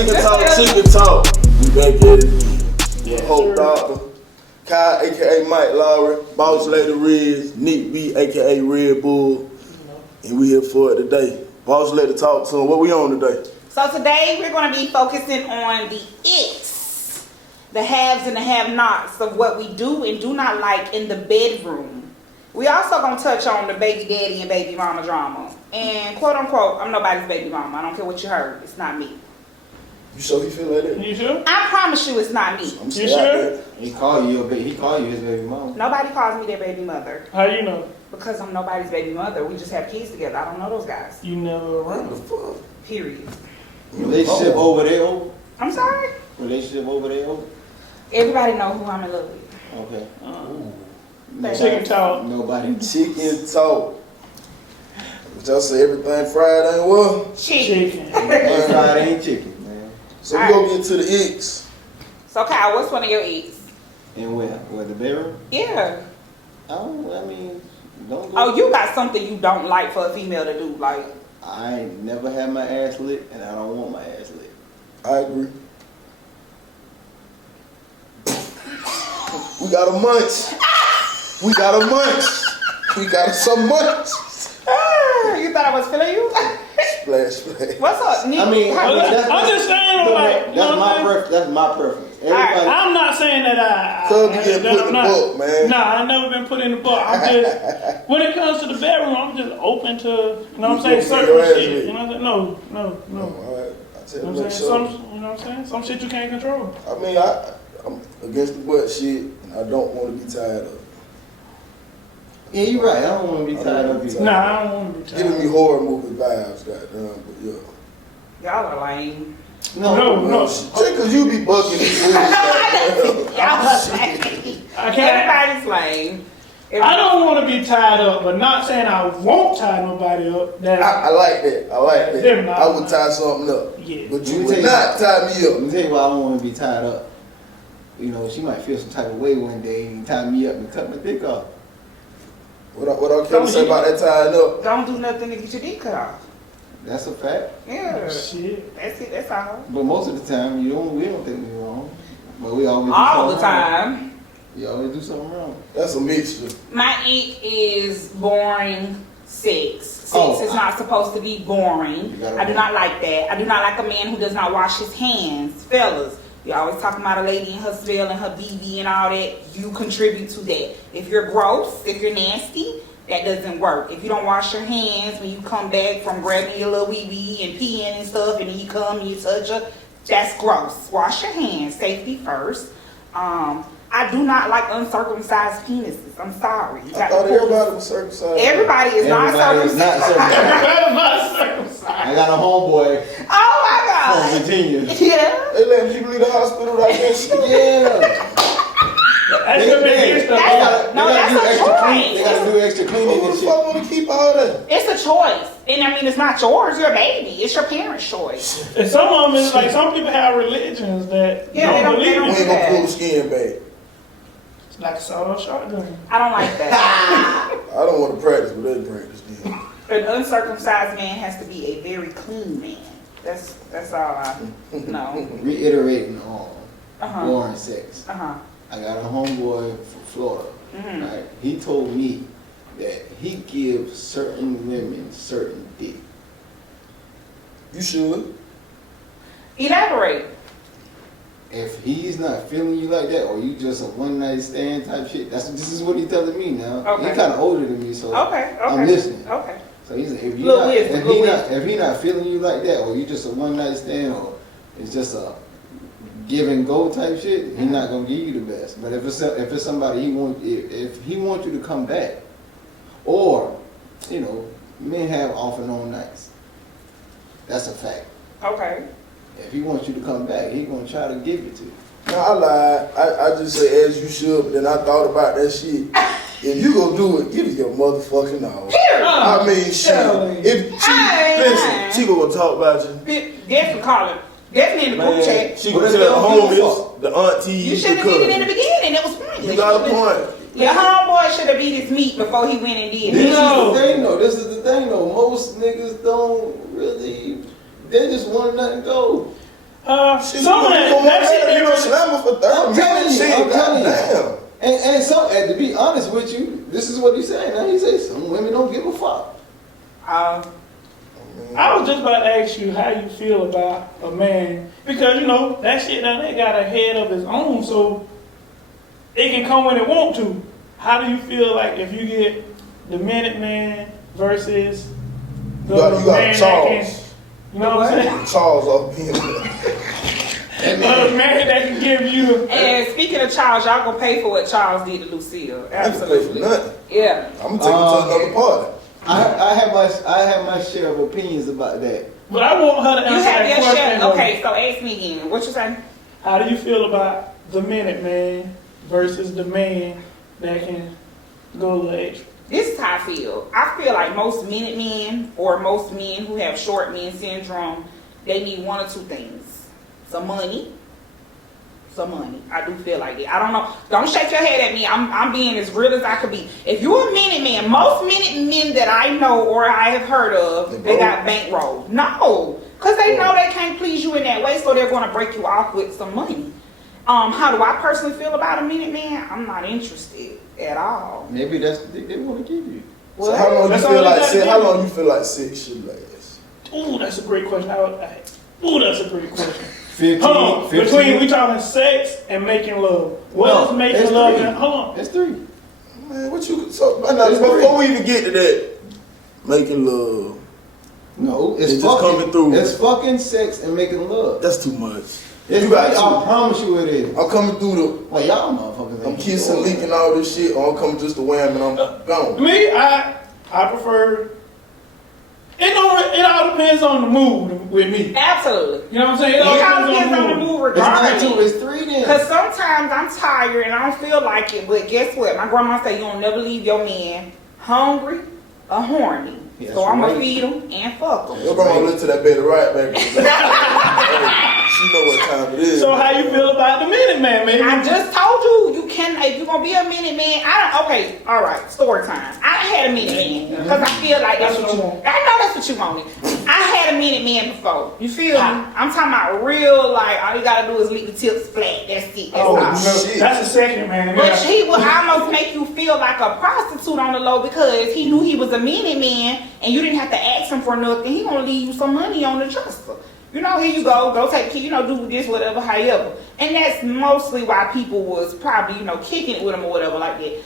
Chicken talk. We back at it again. Yeah, Hope Doctor, Kyle, aka Mike Lowry, Boss Lady Riz, Nick B, aka Red Bull, and we here for it today. Boss Lady talk to him. What we on today? So today we're going to be focusing on the it's, the haves and the have-nots of what we do and do not like in the bedroom. We also going to touch on the baby daddy and baby mama drama. And quote unquote, I'm nobody's baby mama. I don't care what you heard. It's not me. You sure you feel like that? You sure? I promise you it's not me. I'm you sure? He called you your baby. He called you his baby mama. Nobody calls me their baby mother. How you know? Because I'm nobody's baby mother. We just have kids together. I don't know those guys. You never What around. the fuck? Period. Relationship over there. Over? I'm sorry. Relationship over there. Over? Everybody know who I'm in love with. Okay. Chicken talk. Nobody. Chicken talk. But y'all say everything fried ain't what? Chicken. Fried ain't chicken, man. So we gonna get to the X. So Kyle, what's one of your eats? And where? Where the bedroom? Yeah. Don't go. Oh, you got something you don't like for a female to do, like. I ain't never had my ass lit, and I don't want my ass lit. I agree. We got a munch. We got a munch. We got some munch. You thought I was feeling you? Splash. What's up, Nick? I mean, I'm just saying, like, that's my preference. That's my preference. Everybody. I'm not saying that I Cub be getting put in the book, man. Nah, I've never been put in the book. I'm just, when it comes to the bedroom, I'm just open to, you know what I'm saying, certain shit. You know what I'm saying? No. All right. I tell You know you what I'm saying? You know what I'm saying? Some shit you can't control. I mean, I'm against the butt shit, and I don't want to be tired of it. Yeah, you're right. I don't want to be tied up either. Nah, I don't want to be tired. Giving me horror movie vibes, goddamn, but yeah. Y'all are lame. No. Just because you be bucking these movies, goddamn. Y'all are lame. I can't. Everybody's lame. I don't want to be tied up, but not saying I won't tie nobody up. That I like that. I would tie something up. Yeah. But you would not tie me Let me up. tell you why I don't want to be tied up. You know, she might feel some type of way one day and tie me up and cut my dick off. What I can say about that tying up? Don't do nothing to get your dick cut off. That's a fact. Yeah. Shit. That's it. That's all. But most of the time, we don't think we're wrong. But we always do All the something wrong. time. You always do something wrong. That's a mixture. My eat is boring sex. Sex Oh, is not supposed to be boring. gotta I do not like that. I do not like a man who does not wash his hands. Fellas, you always talking about a lady and her smell and her BB and all that. You contribute to that. If you're gross, if you're nasty, that doesn't work. If you don't wash your hands when you come back from grabbing your little wee and peeing and stuff, and then you come and you touch her, that's gross. Wash your hands. Safety first. I do not like uncircumcised penises. I'm sorry. You I got thought to pull- everybody was circumcised. Everybody is not Everybody is circumcised. not circumcised. I got a homeboy Oh my from God. Virginia. Yeah. They letting people leave the hospital right there. Yeah. That's They- the big they- stuff. That's a They choice. gotta do extra cleaning Who and the shit. fuck want to keep all that? It's a choice. And I mean, it's not yours. You're a baby. It's your parents' choice. And some of them is like some people have religions that Yeah, they don't don't- they believe don't- We it. ain't gonna pull the skin back. It's like a sawed shotgun. I don't like that. I don't want to practice, but they practice then. An uncircumcised man has to be a very clean man. That's all I know. Reiterating on Uh-huh. boring sex. Uh-huh. I got a homeboy from Florida. Mhm. Right? He told me that he gives certain women certain dick. You should. Elaborate. If he's not feeling you like that, or you just a one night stand type shit, this is what he's telling me now. Okay. He's kind of older than me, so Okay. I'm listening. Okay. So he's like, if Little wisdom, little he not feeling you like that, or you just a one night stand, or it's just a give and go type shit, he's not gonna give you the best. But if it's somebody if he wants you to come back, or you know, men have off and on nights. That's a fact. Okay. If he wants you to come back, he's gonna try to give it to you. No, I lied. I just say as you should, but then I thought about that shit. If you gonna do it, give it your motherfucking all. I mean, shit. If she gonna talk about you. Definitely call it. Definitely in the group chat. She gonna tell the homies, the aunties, You should have did it in the beginning. It was pointless. You got a point. Your homeboy should have beat his meat before he went and did This it. is the thing though. Most niggas don't really. They just want to let it go. Shit, some of that shit you don't slam her for 30 I'm telling minutes. you, Shit, I'm telling you. goddamn. And some, and to be honest with you, this is what he's saying. Now he says some women don't give a fuck. I was just about to ask you how you feel about a man, because you know that shit down there got a head of his own, so it can come when it want to. How do you feel like if you get the Minute Man versus the You got man that can, Charles. you know what I'm saying? Charles up here. The man that can give you. And speaking of Charles, y'all gonna pay for what Charles did to Lucille. I ain't pay for nothing. Yeah. I'm gonna take it to another party. I have my share of opinions about that. But I want her to You answer have that your question. share. though. Okay, so ask me again. What you saying? How do you feel about the Minute Man versus the man that can go a little extra? This is how I feel. I feel like most Minute Men or most men who have short men syndrome, they need one or two things. Some money. I do feel like it. I don't know. Don't shake your head at me. I'm being as real as I could be. If you're a Minute Man, most Minute Men that I know or I have heard of, they got bankrolled. No. Because they know they can't please you in that way, so they're going to break you off with some money. How do I personally feel about a Minute Man? I'm not interested at all. Maybe that's the thing they want to give you. So how long you feel like sex should last? Ooh, that's a great question. Ooh, that's a great question. 15, Hold on. 15. Between we talking sex and making love. What No, is making it's love? three. Hold on. That's 3. Man, what you so before we even get to that, making love. No, it's It's just fucking. coming through. It's fucking sex and making love. That's too much. It's You got I to. promise you it is. I'm coming through Well, y'all motherfuckers. I'm ain't kissing, doing leaking all this shit, or I'm coming just to wham and I'm gone. Me, I prefer. It all depends on the mood with me. Absolutely. You know what I'm saying? It It all all depends depends on the mood It's not regardless. 2, it's 3 then. Because sometimes I'm tired and I don't feel like it, but guess what? My grandma said you don't never leave your man hungry or horny. Yes, So I'm going right. to feed him and fuck him. Your grandma look to that baby right back. She know what time it is. So how you feel about the Minute Man, man? I just told you, you can, if you're going to be a Minute Man, okay, all right, story time. I had a Minute Man because I feel like that's what you want. I know that's what you wanted. I had a Minute Man before. You feel me? I'm talking about real, like, all you got to do is leave the tips flat. That's it. That's Oh, all. no, shit. that's a second man. But Yeah. he would almost make you feel like a prostitute on the low because he knew he was a Minute Man and you didn't have to ask him for nothing. He gonna leave you some money on the dresser. You know, here you go take, do this, whatever, however. And that's mostly why people was probably, kicking it with him or whatever like that.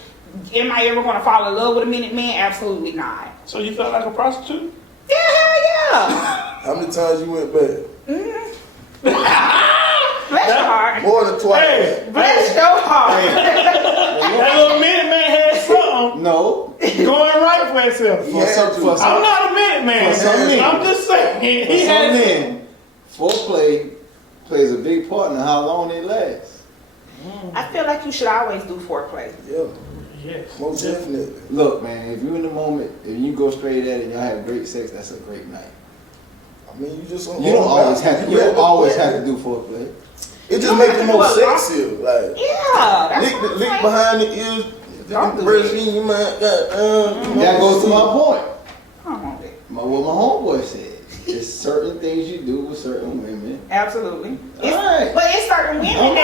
Am I ever gonna fall in love with a Minute Man? Absolutely not. So you felt like a prostitute? Yeah, hell yeah. How many times you went back? Bless your heart. More than twice. Hey, Bless your heart. that little Minute Man had something No. going right for himself. Yeah, for some, I'm not a Minute Man. For some men. I'm just saying. for He some had men, foreplay plays a big part in how long they last. I feel like you should always do foreplay. Yeah, Yes. most definitely. Look, man, if you in the moment, if you go straight at it and y'all have great sex, that's a great night. I mean, you just You don't always have to. You don't always have to do foreplay. It just makes it more sexy. Like, Yeah, that's what I'm lick saying. behind the ears, Don't do breast that. in your mind. That goes to my point. I don't want that. What my homeboy said. There's certain things you do with certain women. Absolutely. It's, Alright. But it's certain women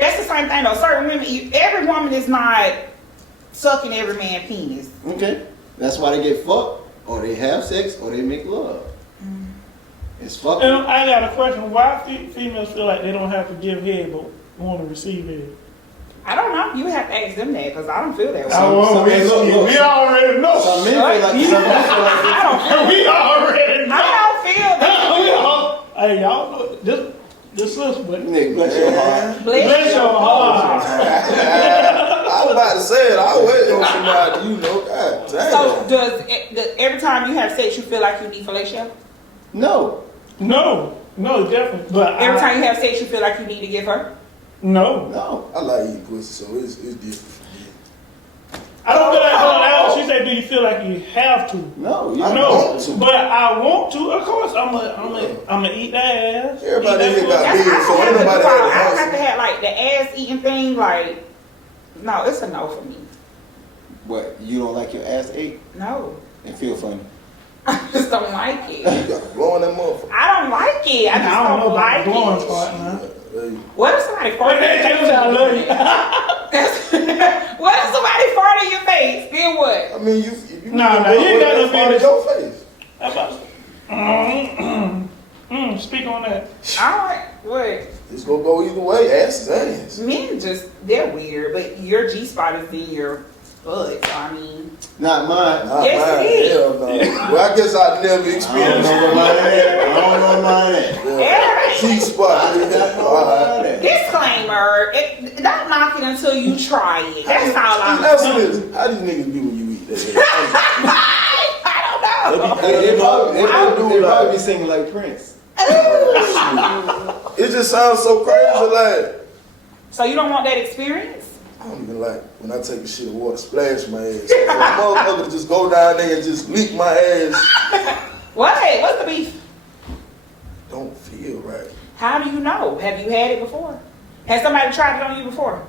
that's the same thing though. Certain women, every woman is not sucking every man's penis. Okay. That's why they get fucked, or they have sex, or they make love. It's fucking. And I got a question. Why females feel like they don't have to give head but want to receive head? I don't know. You have to ask them that because I don't feel that way. We already know. Some men feel like some men feel like I don't feel We already know. I don't feel that. Hey, y'all know this is but Nick, bless your heart. bless your heart. I was about to say it. I was waiting on somebody, God damn. So does every time you have sex you feel like you need fellatio? No. No, definitely. But Every time you have sex you feel like you need to give her? no. No. I like eating pussy, so it's different for me. I don't feel like hold on. She said, "Do you feel like you have to?" No. You I No, want to. but I want to. Of course, I'm gonna eat that ass. Everybody Eat that here got pussy. big, so ain't nobody I had don't to have hustle. to have like the ass eating thing. Like, no, it's a no for me. What? You don't like your ass ate No. and feel funny? I just don't like it. You got to blow on that motherfucker. I don't like it. I just I don't know about like the blowing it. part, man. Hey, What if somebody farted in your face? I love you. What if somebody farted in your face? Then what? I mean, you Nah, you ain't got no fart in business. your face. How about speak on that. Alright, what? It's gonna go either way. Ass is ass. Men they're weird, but your G spot is in your butt, so I mean. Not mine. Not Yes, mine. it is. Hell no. Well, I guess I never I don't experienced know where mine at. I don't know where mine at. Everybody. G-spot. I don't know where mine at. Disclaimer, don't knock it until you try it. That's all I'm Answer this. How these niggas be when you eat that? I don't know. They They probably be singing like Prince. It just sounds so crazy, like. So you don't want that experience? I don't even like when I take a shit of water, splash my ass. So motherfucker just go down there and just leak my ass. What? What's the beef? Don't feel right. How do you know? Have you had it before? Has somebody tried it on you before?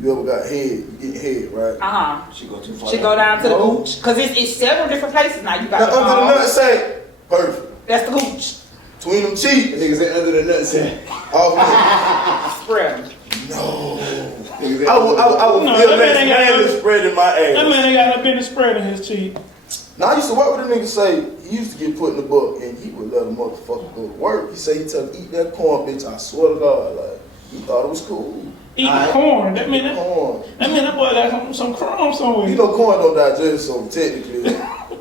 You ever got head? You get head, right? She go too far. Should go down to the No. gooch because it's several different places now. You got Now, the under the balls. nutsack, perfect. That's the gooch. Between them cheeks, Niggas say under the nutsack. off Spread them. me. No. Niggas say I would No, feel that less man ain't got man no- spreading my That ass. man ain't got no business spreading his cheek. Now I used to work with a nigga say he used to get put in the book and he would let a motherfucker go to work. He said he tell him eat that corn, bitch. I swear to God, like he thought it was cool. Eating Alright. corn. That mean Corn. that boy got some crumbs somewhere. You know corn don't digest, so technically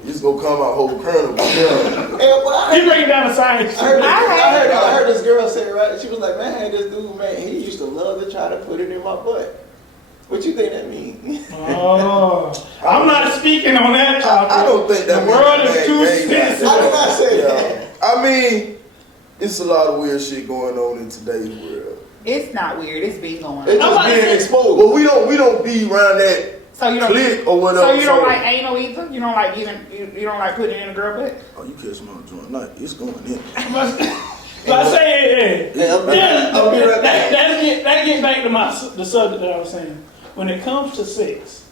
it's gonna come out whole kernel. You breaking down the science. I heard this girl say, right? She was like, man, I had this dude, man, he used to love to try to put it in my butt. What you think that means? Oh, I'm not speaking on that topic. I don't think that The world means is too they ain't got- sensitive. I did not say Yeah. that. I mean, it's a lot of weird shit going on in today's world. It's not weird. It's been going It's on. I'm just about to being say- exposed. Well, we don't be around that So you don't. click or whatever. So you don't like anal either? You don't like even. You don't like putting it in a girl butt? Oh, you catch me on a joint night. It's going in. But I say, Yeah, I'll be right back. that gets back to the subject that I was saying. When it comes to sex,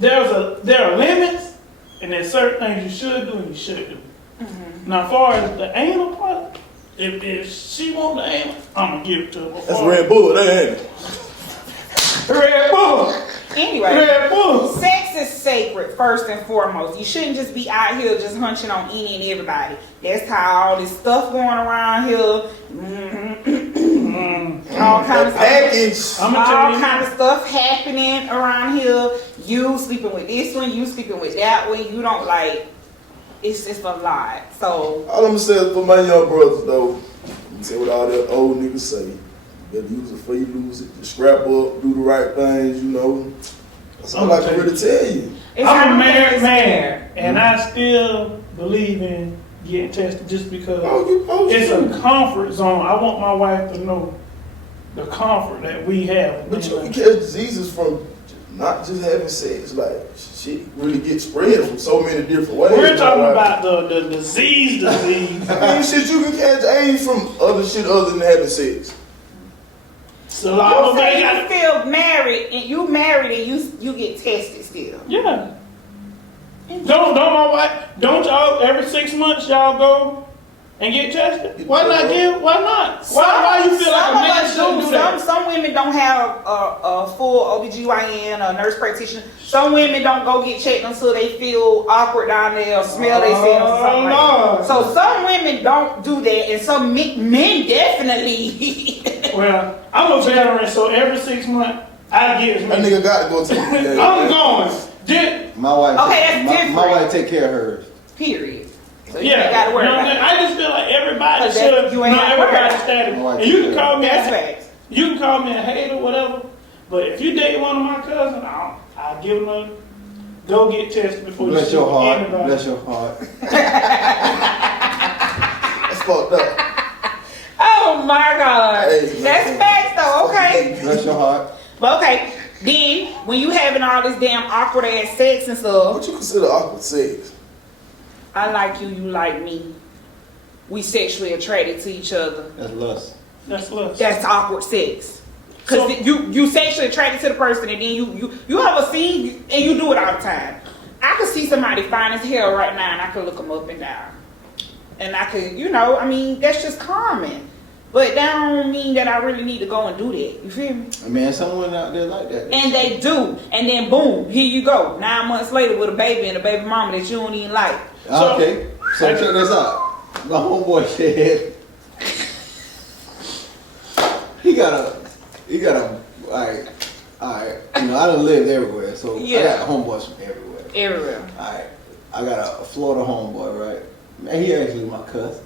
there are limits, and there's certain things you should do and you should do. Mm-hmm. Now, as far as the anal part, if she want the anal, I'm gonna give it to her. That's Red Bull, that ain't it. Red Bull. Anyway, Red Bull. sex is sacred first and foremost. You shouldn't just be out here just hunching on any and everybody. That's how all this stuff going around here. All kind of stuff. Package. I'm gonna tell All you kind of stuff happening around here. You sleeping with this one, you sleeping with that one. You don't like. It's just a lot. So All I'm gonna say is for my young brothers though, let me say what all that old niggas say. You better use it before you lose it. Just scrap up, do the right things, you know. That's all I can really tell you. it's I'm a not married fair. man, and I still believe in getting tested just because Oh, you supposed it's to. a comfort zone. I want my wife to know the comfort that we have. But you can catch diseases from not just having sex. Like shit really gets spread from so many different ways. We're talking Like, about the disease. I mean, shit, you can catch AIDS from other shit other than having sex. So You say you still married and you get tested still. yeah. Don't my wife? Don't y'all every 6 months y'all go and get tested? Why not give? Why not? Why you feel like a Some of man us shouldn't do that? Some women don't have a full OBGYN or nurse practitioner. Some women don't go get checked until they feel awkward down there or smell themselves or something like that. So some women don't do that, and some men definitely. Well, I'm a veteran, so every 6 months I get as That many. nigga got to go to the VA. I'm going. Did My wife. Okay, that's my different. wife take care of hers. Period. So you yeah, ain't gotta worry you know what about I'm saying? I just feel like everybody 'Cause that- should you ain't know gotta worry everybody's about status. My wife And you can take care call of me. That's facts. You can call me a hater, whatever. But if you date one of my cousins, I'll give them a go get tested before you Bless sleep your with heart. anybody. Bless your heart. That's fucked up. Oh my God. Hey, That's man. facts though. Okay. Bless your heart. But okay. Then when you having all this damn awkward ass sex and stuff, What you consider awkward sex? I like you, you like me. We sexually attracted to each other. That's lust. That's lust. That's awkward sex. Cause So- you sexually attracted to the person, and then you have a scene and you do it all the time. I could see somebody fine as hell right now, and I could look them up and down, and I could, you know, I mean, that's just common. But that don't mean that I really need to go and do that. You feel me? I mean, someone out there like that. And they do, and then boom, here you go. 9 months later with a baby and a baby mama that you don't even like. Okay, so check this out. My homeboy said he got a, alright, you know, I done lived everywhere, so I got homeboys from everywhere. Everywhere. Alright, I got a Florida homeboy, right? Man, he actually my cousin.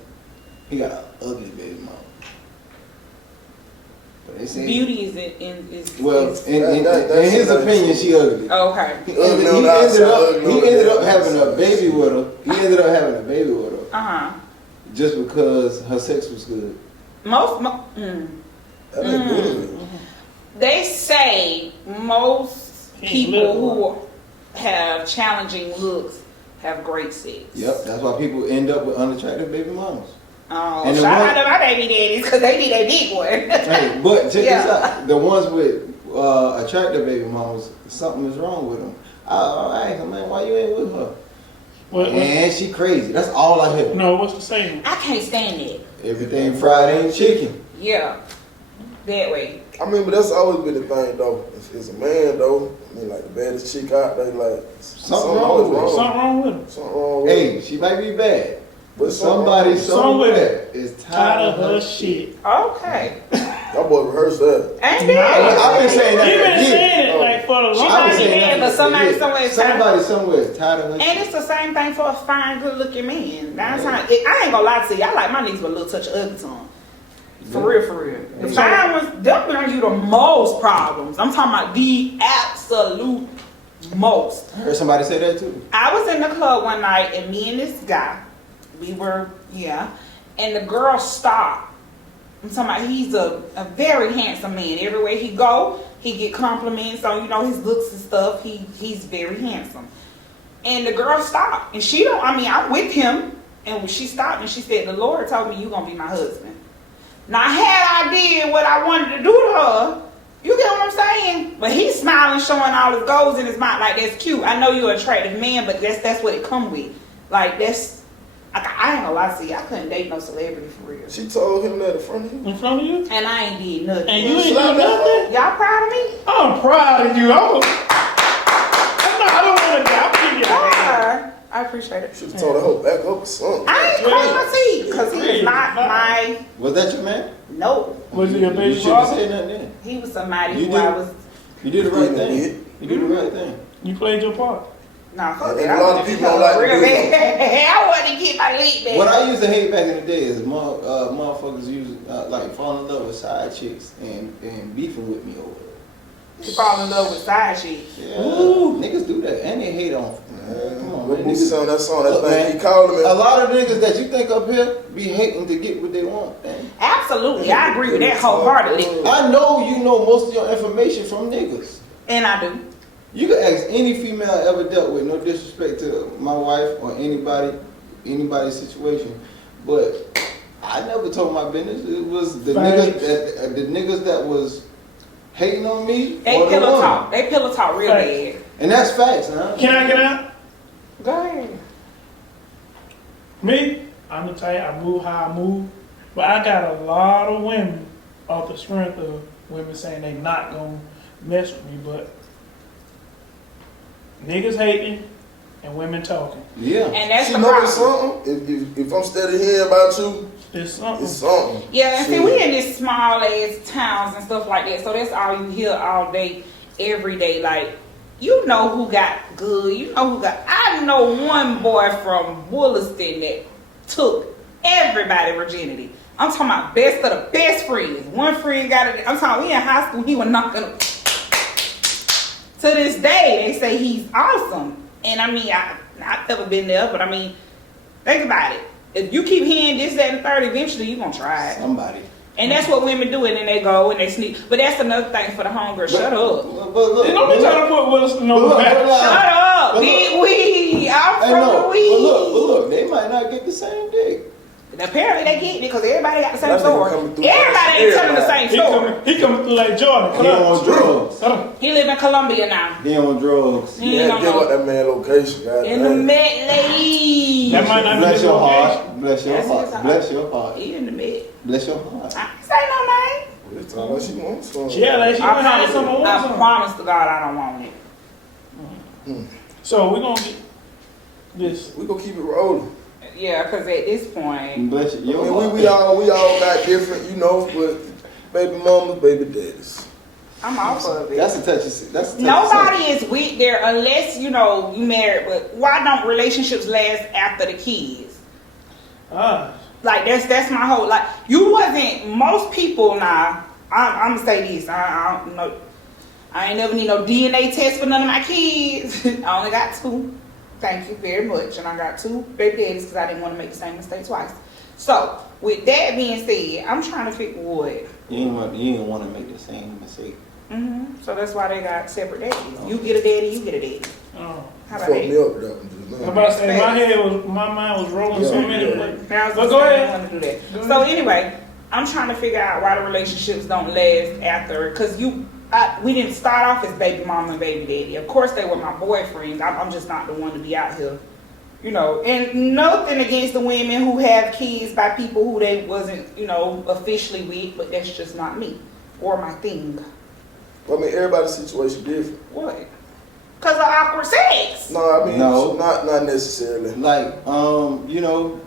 He got an ugly baby mama. But they say Beauty is in in his opinion, she ugly. okay. He ended up having a baby with her. Just because her sex was good. They say most people who have challenging looks have great sex. Yep, that's why people end up with unattractive baby mamas. Oh, and shout out to my baby daddies because they need a big one. Hey, but check this out. The ones with attractive baby mamas, something is wrong with them. I asked her, man, why you ain't with her? And she crazy. That's all I hear. No, what's the saying? I can't stand it. Everything fried ain't chicken. Yeah, that way. I mean, but that's always been the thing, though. If it's a man, though, I mean, like the baddest chick out there, like something wrong with him. Something wrong with him. Something wrong with Hey, she might be bad. But somebody somewhere is tired of her shit. Okay. That boy rehearsed that. Ain't bad. I've been saying that. You've been saying it like for the She long might be time. bad, but somebody somewhere is tired. Somebody somewhere is tired of her. And it's the same thing for a fine, good-looking man. That's how, I ain't gonna lie to you. I like my niggas with a little touch of ugly to them. For real. The fine ones, they'll bring you the most problems. I'm talking about the absolute most. I heard somebody say that too. I was in the club one night, and me and this guy, we were, and the girl stopped. I'm talking about he's a very handsome man. Everywhere he go, he get compliments on, you know, his looks and stuff. He's very handsome. And the girl stopped. And she don't, I mean, I'm with him. And when she stopped and she said, the Lord told me you gonna be my husband. Now, had I did what I wanted to do to her, you get what I'm saying? But he's smiling, showing all his goals in his mouth. Like, that's cute. I know you're an attractive man, but that's what it come with. Like, that's, I ain't gonna lie to you. I couldn't date no celebrity for real. She told him that in front of you? In front of you? And I ain't did nothing. And you ain't do nothing? Y'all proud of me? I'm proud of you. I don't want to die. I appreciate it. Should have told her whole back up or something. I ain't crossed my teeth because he is not my. Was that your man? No. Was he a baby You shouldn't father? say nothing then. He was somebody You who did. I was. You did the right thing. You did the right thing. You played your part. Nah, fuck And that. a lot of people don't like real to do bad. I wanted to get my lead back. What I used to hate back in the day is motherfuckers using like falling in love with side chicks and beefing with me over it. You fall in love with side chicks. Yeah, niggas do that and they hate on. Come on, man. Niggas on that song, that Look, thing man, he calling me. a lot of niggas that you think up here be hating to get what they want, man. Absolutely, I agree with that wholeheartedly. I know you know most of your information from niggas. And I do. You can ask any female I ever dealt with, no disrespect to my wife or anybody's situation, but I never told my business. It was the niggas that was hating on me. They pillow talk. They pillow talk real bad. And that's facts, huh? Can I get out? Go ahead. Me, I'm the type, I move how I move, but I got a lot of women off the strength of women saying they not gonna mess with me, but niggas hating and women talking. Yeah. And that's She the know problem. it's something. If I'm steady hearing about you, It's something. it's something. Yeah, and see, Shit. we in these small ass towns and stuff like that, so that's all you hear all day, every day. Like, you know who got good, you know who got. I know one boy from Wollaston that took everybody virginity. I'm talking about best of the best friends. One friend got it. I'm talking, we in high school, he was knocking them. To this day, they say he's awesome. And I mean, I've never been there, but I mean, think about it. If you keep hearing this, that, and the third, eventually you're going to try it. Somebody. And that's what women do, and then they go and they sneak. But that's another thing for the homegirl. Shut up. But look, They don't be trying to put Wilson on the look, back. look, Shut up. But Big weed. I'm Hey, from no, the weed. but look, they might not get the same dick. Apparently they get it because everybody got the same That nigga story. coming through Everybody ain't telling the same story. He coming through like Jordan. He on drugs. He live in Colombia now. He on drugs. He Yeah, don't give know. up that man location, guys. In the Met lady. That might not Bless be the your location. heart. Bless your That's heart. his Bless your heart. He in the Met. Bless your heart. I ain't say no name. It's time like she wants some. Yeah, like she I might have someone want I something. promise to God I don't want it. So we're gonna get this. We gonna keep it rolling. Yeah, because at this point, Bless your I mean, heart. we all got different, you know, but baby mamas, baby daddies. I'm off of it. That's a touchy. That's a touchy Nobody subject. is with there unless, you know, you married. But why don't relationships last after the kids? Like that's my whole, like, you wasn't, most people now, I'm gonna say this, I don't know, I ain't never need no DNA test for none of my kids. I only got 2. Thank you very much. And I got 2 baby daddies because I didn't want to make the same mistake twice. So with that being said, I'm trying to figure what. You ain't want to make the same mistake. So that's why they got separate daddies. You get a daddy, you get a daddy. Oh. How Fuck about me that? up with that one just I'm now. about to say my mind was rolling so many. Yeah. Like, Now, I was but gonna go say I ahead. didn't want to do Go that. So ahead. anyway, I'm trying to figure out why the relationships don't last after, because we didn't start off as baby mama and baby daddy. Of course they were my boyfriends. I'm just not the one to be out here, you know. And nothing against the women who have kids by people who they wasn't, you know, officially with, but that's just not me or my thing. I mean, everybody's situation different. What? Because of awkward sex. No, I mean, No. not necessarily. Like, you know,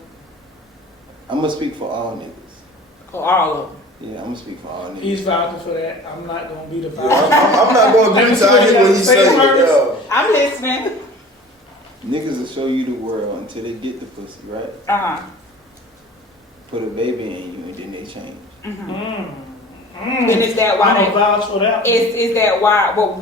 I'm gonna speak for all niggas. For all of them. Yeah, I'm gonna speak for all niggas. He's vouching for that. I'm not gonna be the Yeah, voucher. I'm not going to Let agree me see to what you hear got what to he say saying. first. Yeah. I'm listening. Niggas will show you the world until they get the pussy, right? Uh-huh. Put a baby in you and then they change. And is that why I'm they gonna vouch for that. Is that why? Well,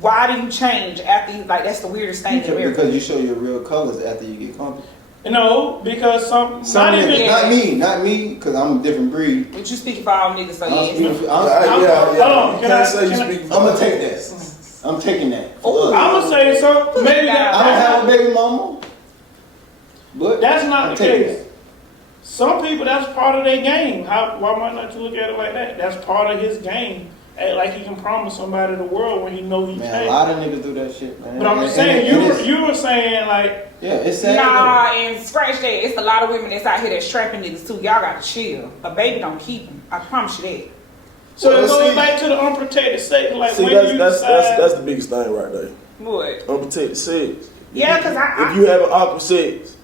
why do you change after you, like, that's the weirdest thing ever. Because you show your real colors after you get comfortable. No, because some Some not niggas, even. not me, because I'm a different breed. But you speaking for all niggas, so I'm yes. speaking for- hold Yeah. on, You can can't I- say you can I- speak for I'm gonna us. take that. I'm taking that. Ooh. I'm gonna say something. Maybe Yeah. I don't have a baby mama, but that's not I'm the taking case. Some people, that's part of their game. Why might not you look at it like that? That's part of his game. Act like he can promise somebody the world when he know he Man, a can't. lot of niggas do that shit, man. But I'm just saying, you were saying like, yeah, it's sad. Nah, and scratch that. It's a lot of women that's out here that's strapping niggas too. Y'all gotta chill. A baby don't keep them. I promise you that. so Well, it goes see- back to the unprotected sex. Like See, when you decide, that's the biggest thing right there. What? Unprotected sex. Yeah, because If you have an awkward sex,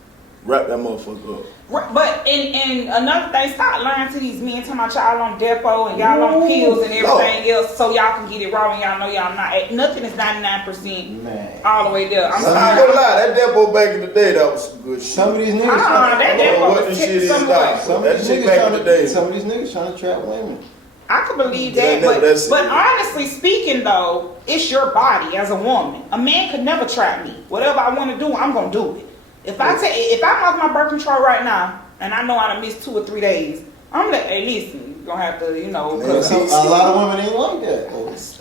wrap that motherfucker up. But and another thing, stop lying to these men talking about y'all on depot and y'all on pills and everything else, so y'all can get it wrong and y'all know y'all not. Nothing is 99% Man. all the way there. I'm I'm not gonna sorry. lie, that depot back in the day, that was some good shit. Some of these niggas. That I don't know depot what was the shit is some now. way. Some That of these shit niggas back in trying the to, day. some of these niggas trying to trap women. I could believe Yeah, that, that's but it. honestly speaking though, it's your body as a woman. A man could never trap me. Whatever I want to do, I'm gonna do it. If I'm off my birth control right now and I know I done missed 2 or 3 days, I'm like, hey, listen, you're gonna have to, you know. Man, cause see, A lot of women ain't like that.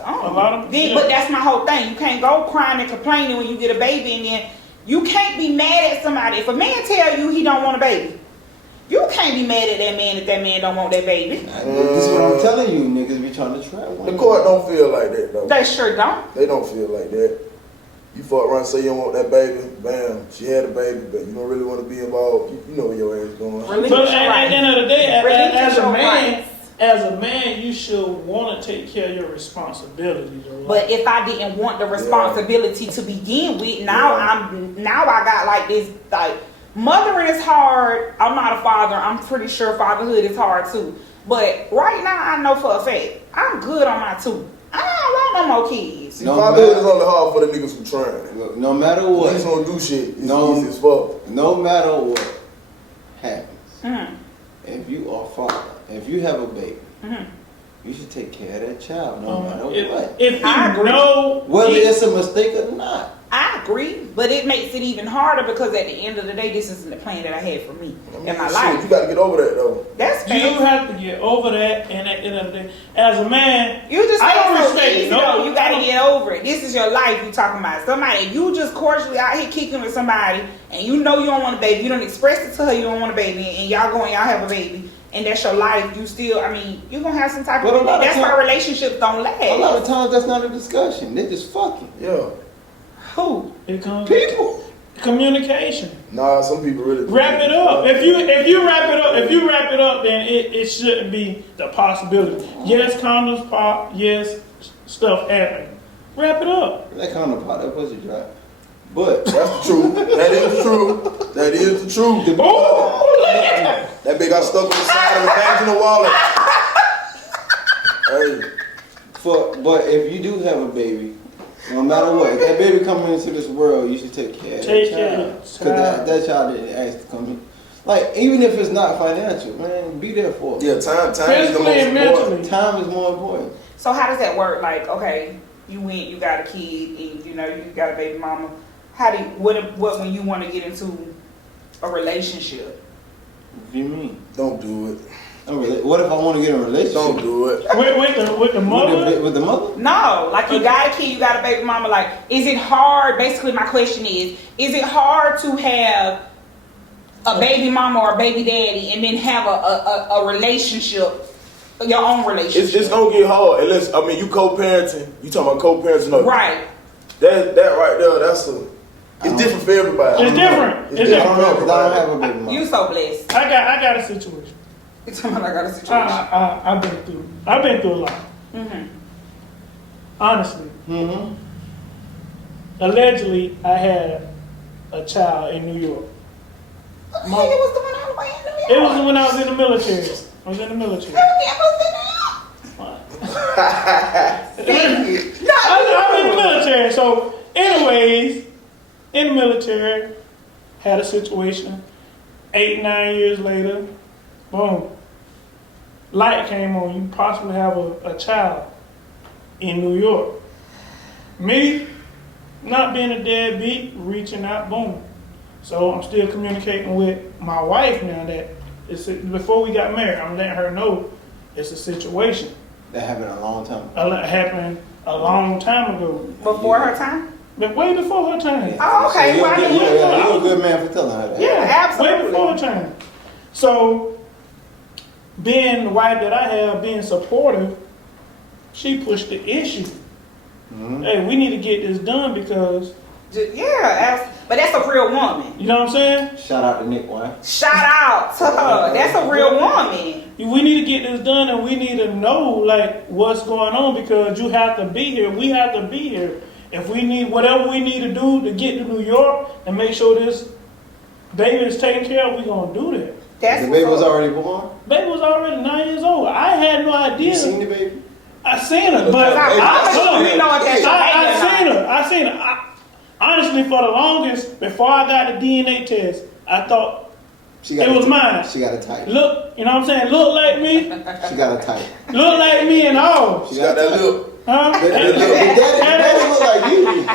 A lot of- Then, but that's my whole thing. You can't go crying and complaining when you get a baby, and then you can't be mad at somebody. If a man tell you he don't want a baby, you can't be mad at that man if that man don't want that baby. This is what I'm telling you, niggas be trying to trap women. The court don't feel like that though. They sure don't. They don't feel like that. You fuck around and say you don't want that baby, bam, she had a baby, but you don't really want to be involved. You know where your ass going. Relinquish but your at the end of the day, Relinquish as a your man, rights. as a man, you should want to take care of your responsibilities. Or But if I didn't want the responsibility to begin with, now I got like this, like, mothering is hard. I'm not a father. I'm pretty sure fatherhood is hard too. But right now I know for a fact I'm good on my 2. I don't want no more kids. See, No fatherhood matter- is only hard for the niggas who trying. Look, no matter Niggas what, don't do shit. It's No. easy as fuck. no matter what happens, Mhm. if you are father, if you have a baby, Mhm. you should take care of that child, no matter what. if I you agree. know, Whether it's a mistake or not. I agree, but it makes it even harder because at the end of the day, this isn't the plan that I had for me in my shit, life. you gotta get over that though. That's You fair. have to get over that, and at the end of the day, as a man, You just I don't so respect easy, it. No, though. You I gotta don't- get over it. This is your life. You talking about somebody. You just cordially out here kicking with somebody, and you know you don't want a baby. You don't express it to her. You don't want a baby, and y'all go and y'all have a baby, and that's your life. You still, I mean, you gonna have some type But a of. lot of That's why time- relationships don't last. A lot of times that's not a discussion. They just fucking. Yeah. Who? it comes People. communication. Nah, some people really Wrap it up. If you wrap it up, then it shouldn't be the possibility. Yes, condoms pop. Yes, stuff happen. Wrap it up. That kind of pot, that pussy dry. But That's the truth. That is true. That is the truth. Ooh, look at that. That bitch got stuck on the side of the vaginal wallet. Hey, but if you do have a baby, no matter what, if that baby coming into this world, you should take care of Take that care child. of the Because child. that child didn't ask to come in. Like, even if it's not financial, man, be there for it. yeah, time is the Physically most and important. mentally. Time is more important. So how does that work? Like, okay, you went, you got a kid, and you know you got a baby mama. How do you, what when you want to get into a relationship? What do you mean? Don't do it. What if I want to get in a relationship? Don't do it. With the mother. With the mother? No, like you got a kid, you got a baby mama. Like, is it hard? Basically, my question is it hard to have a baby mama or a baby daddy and then have a relationship, your own relationship? It's gonna get hard unless you co-parenting. You talking about co-parenting? No. Right. That right there. It's different for everybody. It's different. It's I different. don't know because I don't have a baby mama. You so blessed. I got a situation. You talking about I got a situation. I've been through a lot. Mm-hmm. Honestly, Mm-hmm. allegedly, I had a child in New York. What the heck it was doing all the way in New York? It was when I was in the military. I was in the military. I'm in the military. So, anyways, in the military, had a situation. 8-9 years later, boom, light came on. You possibly have a child in New York. Me, not being a deadbeat, reaching out, boom. So I'm still communicating with my wife now that before we got married, I'm letting her know it's a situation. That happened a long time ago. It happened a long time ago. Before her time? But way before her time. Oh, okay. So Well, I you're, mean, you're a good man for telling her that. Yeah, absolutely. way before her time. So, being the wife that I have, being supportive, she pushed the issue. Mm-hmm. Hey, we need to get this done because, but that's a real woman. you know what I'm saying? Shout out to Nick, wife. Shout out to her. That's a real woman. We need to get this done and we need to know like what's going on because you have to be here. We have to be here. If we need whatever we need to do to get to New York and make sure this baby is taken care of, we're gonna do that. That's The baby was what's up. already born? Baby was already 9 years old. I had no idea. You seen the baby? I seen her, but I'm sure you know what that's I seen her. Honestly, for the longest, before I got the DNA test, I thought She got it was mine. She got a type. Look, you know what I'm saying? Look like me, She got a type. look like me and all. She got that look. Huh? The daddy look like you.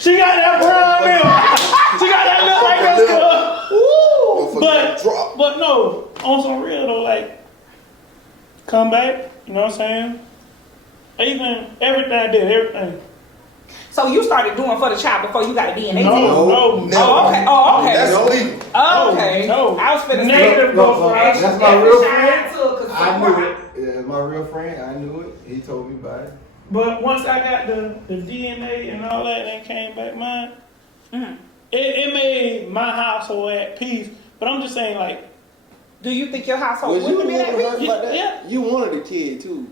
She got that brown milk. She got that look like us. But no, on some real though, like come back. You know what I'm saying? Even everything I did, everything. So you started doing for the child before you got a DNA test? No. Oh, okay. Oh, okay. That's illegal. Oh, okay. No. I was finna Negative. say. That's my real friend. friend. I knew it. Yeah, my real friend. I knew it. He told me about it. But once I got the DNA and all that, and came back mine, it made my household at peace. But I'm just saying, like, Do you think your household Was you would a have been little at hurt peace? about that? Yeah. You wanted a kid too.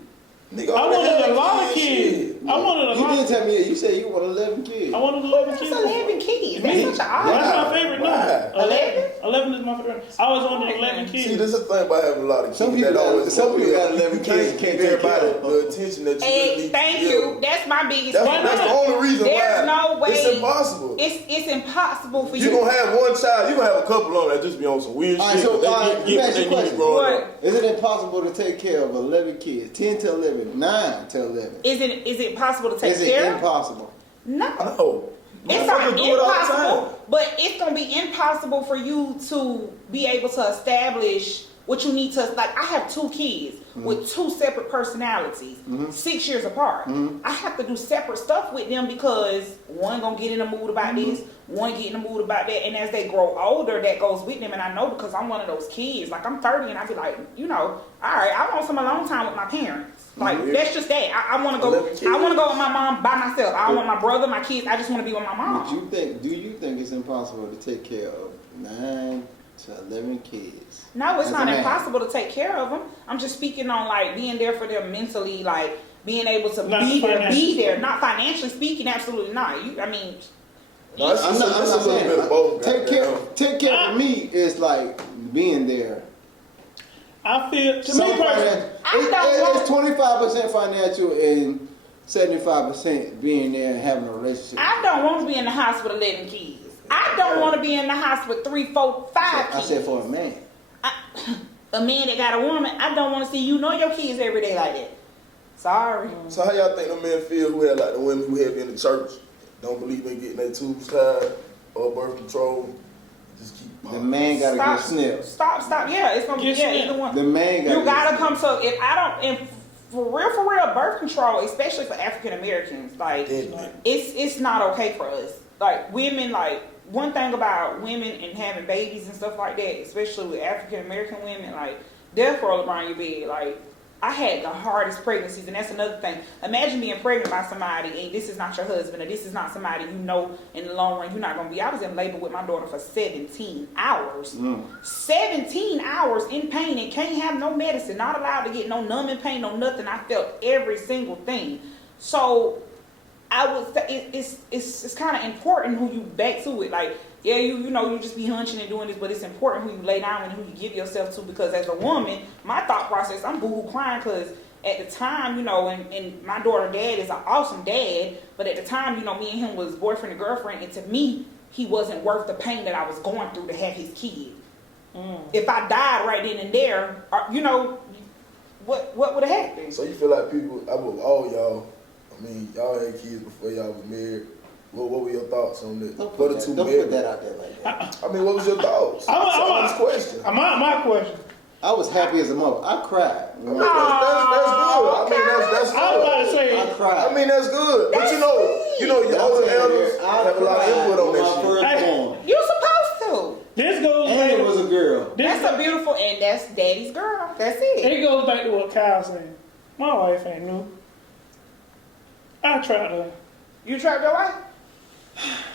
Nigga, I wanted a lot of kids. kids. I wanted a You lot. didn't tell me that. You said you want 11 kids. I wanted 11 That's kids. 11 kids. Me? That's such an That's odd. my favorite Why? number. 11? 11 is my favorite. I was on the 11 See, kids. this is the thing about having a lot of kids. Some people that got- always some people got 11 you kids, can't can't give take care everybody of them. the attention that you really Hey, need. thank to give. you. That's my biggest That's point. the only reason why. There's no way. It's impossible. It's impossible for You you. gonna have one child. You gonna have a couple on that just be on some weird All right, shit. so, but all right, they let me get ask what you they a need question. growing What? up. Is it impossible to take care of 11 kids? 10 to 11, 9 to 11. Is it possible to take Is it care of? impossible? No. No. It's Motherfuckers not do it all the time. impossible, but it's gonna be impossible for you to be able to establish what you need to. Like, I have 2 kids with 2 separate personalities, 6 years apart. I have to do separate stuff with them because one gonna get in the mood about this, one get in the mood about that, and as they grow older, that goes with them. And I know because I'm one of those kids. Like, I'm 30, and I be like, you know, all right, I want some alone time with my parents. Like, that's just that. I want to go. I want to go with my mom by myself. I don't want my brother, my kids. I just want to be with my mom. Do you think it's impossible to take care of 9 to 11 kids? No, it's As not a man? impossible to take care of them. I'm just speaking on like being there for them mentally, like being able to Not be financially. there. Not financially speaking, absolutely not. I mean, No, it's I'm a not little saying bit of both. take care for me is like being there. I feel, to Some me personally, it's 25% financial and 75% being there and having a relationship. I don't want to be in the house with 11 kids. I don't want to be in the house with 3, 4, 5 kids. I said for a man. A man that got a woman, I don't want to see you nor your kids every day like that. Sorry. So how y'all think the men feel who have like the women who have in the church, don't believe in getting their tubes tied or birth control? Just keep The man gotta get snipped. Stop. Yeah, it's gonna be either one. The man gotta You gotta come to. If I don't, and for real, birth control, especially for African Americans, like it's not okay for us. Like women, like one thing about women and having babies and stuff like that, especially with African American women, like they'll throw around your bed. Like I had the hardest pregnancies, and that's another thing. Imagine being pregnant by somebody, and this is not your husband, or this is not somebody you know in the long run you're not gonna be. I was in labor with my daughter for 17 hours. 17 hours in pain and can't have no medicine, not allowed to get no numbing pain, no nothing. I felt every single thing. So I would say it's kind of important who you back to it. Like, yeah, you know, you just be hunching and doing this, but it's important who you lay down and who you give yourself to, because as a woman, my thought process, I'm boohoo crying because at the time, you know, and my daughter dad is an awesome dad, but at the time, you know, me and him was boyfriend and girlfriend, and to me, he wasn't worth the pain that I was going through to have his kid. If I died right then and there, you know, what would have happened? So you feel like people, all y'all, I mean, y'all had kids before y'all were married. What were your thoughts on that? Don't put that out there like that. I mean, what was your thoughts? It's an honest question. my question. I was happy as a mother. I cried. I mean, that's good. I mean, that's good. I was about to say, I cried. I mean, that's good. But you know, your older elders have a lot of input on that shit. Hey, You supposed to. this goes And back, it was a girl. That's a beautiful, and that's daddy's girl. That's it. it goes back to what Kyle said. My wife ain't new. I tried her. You tried your wife?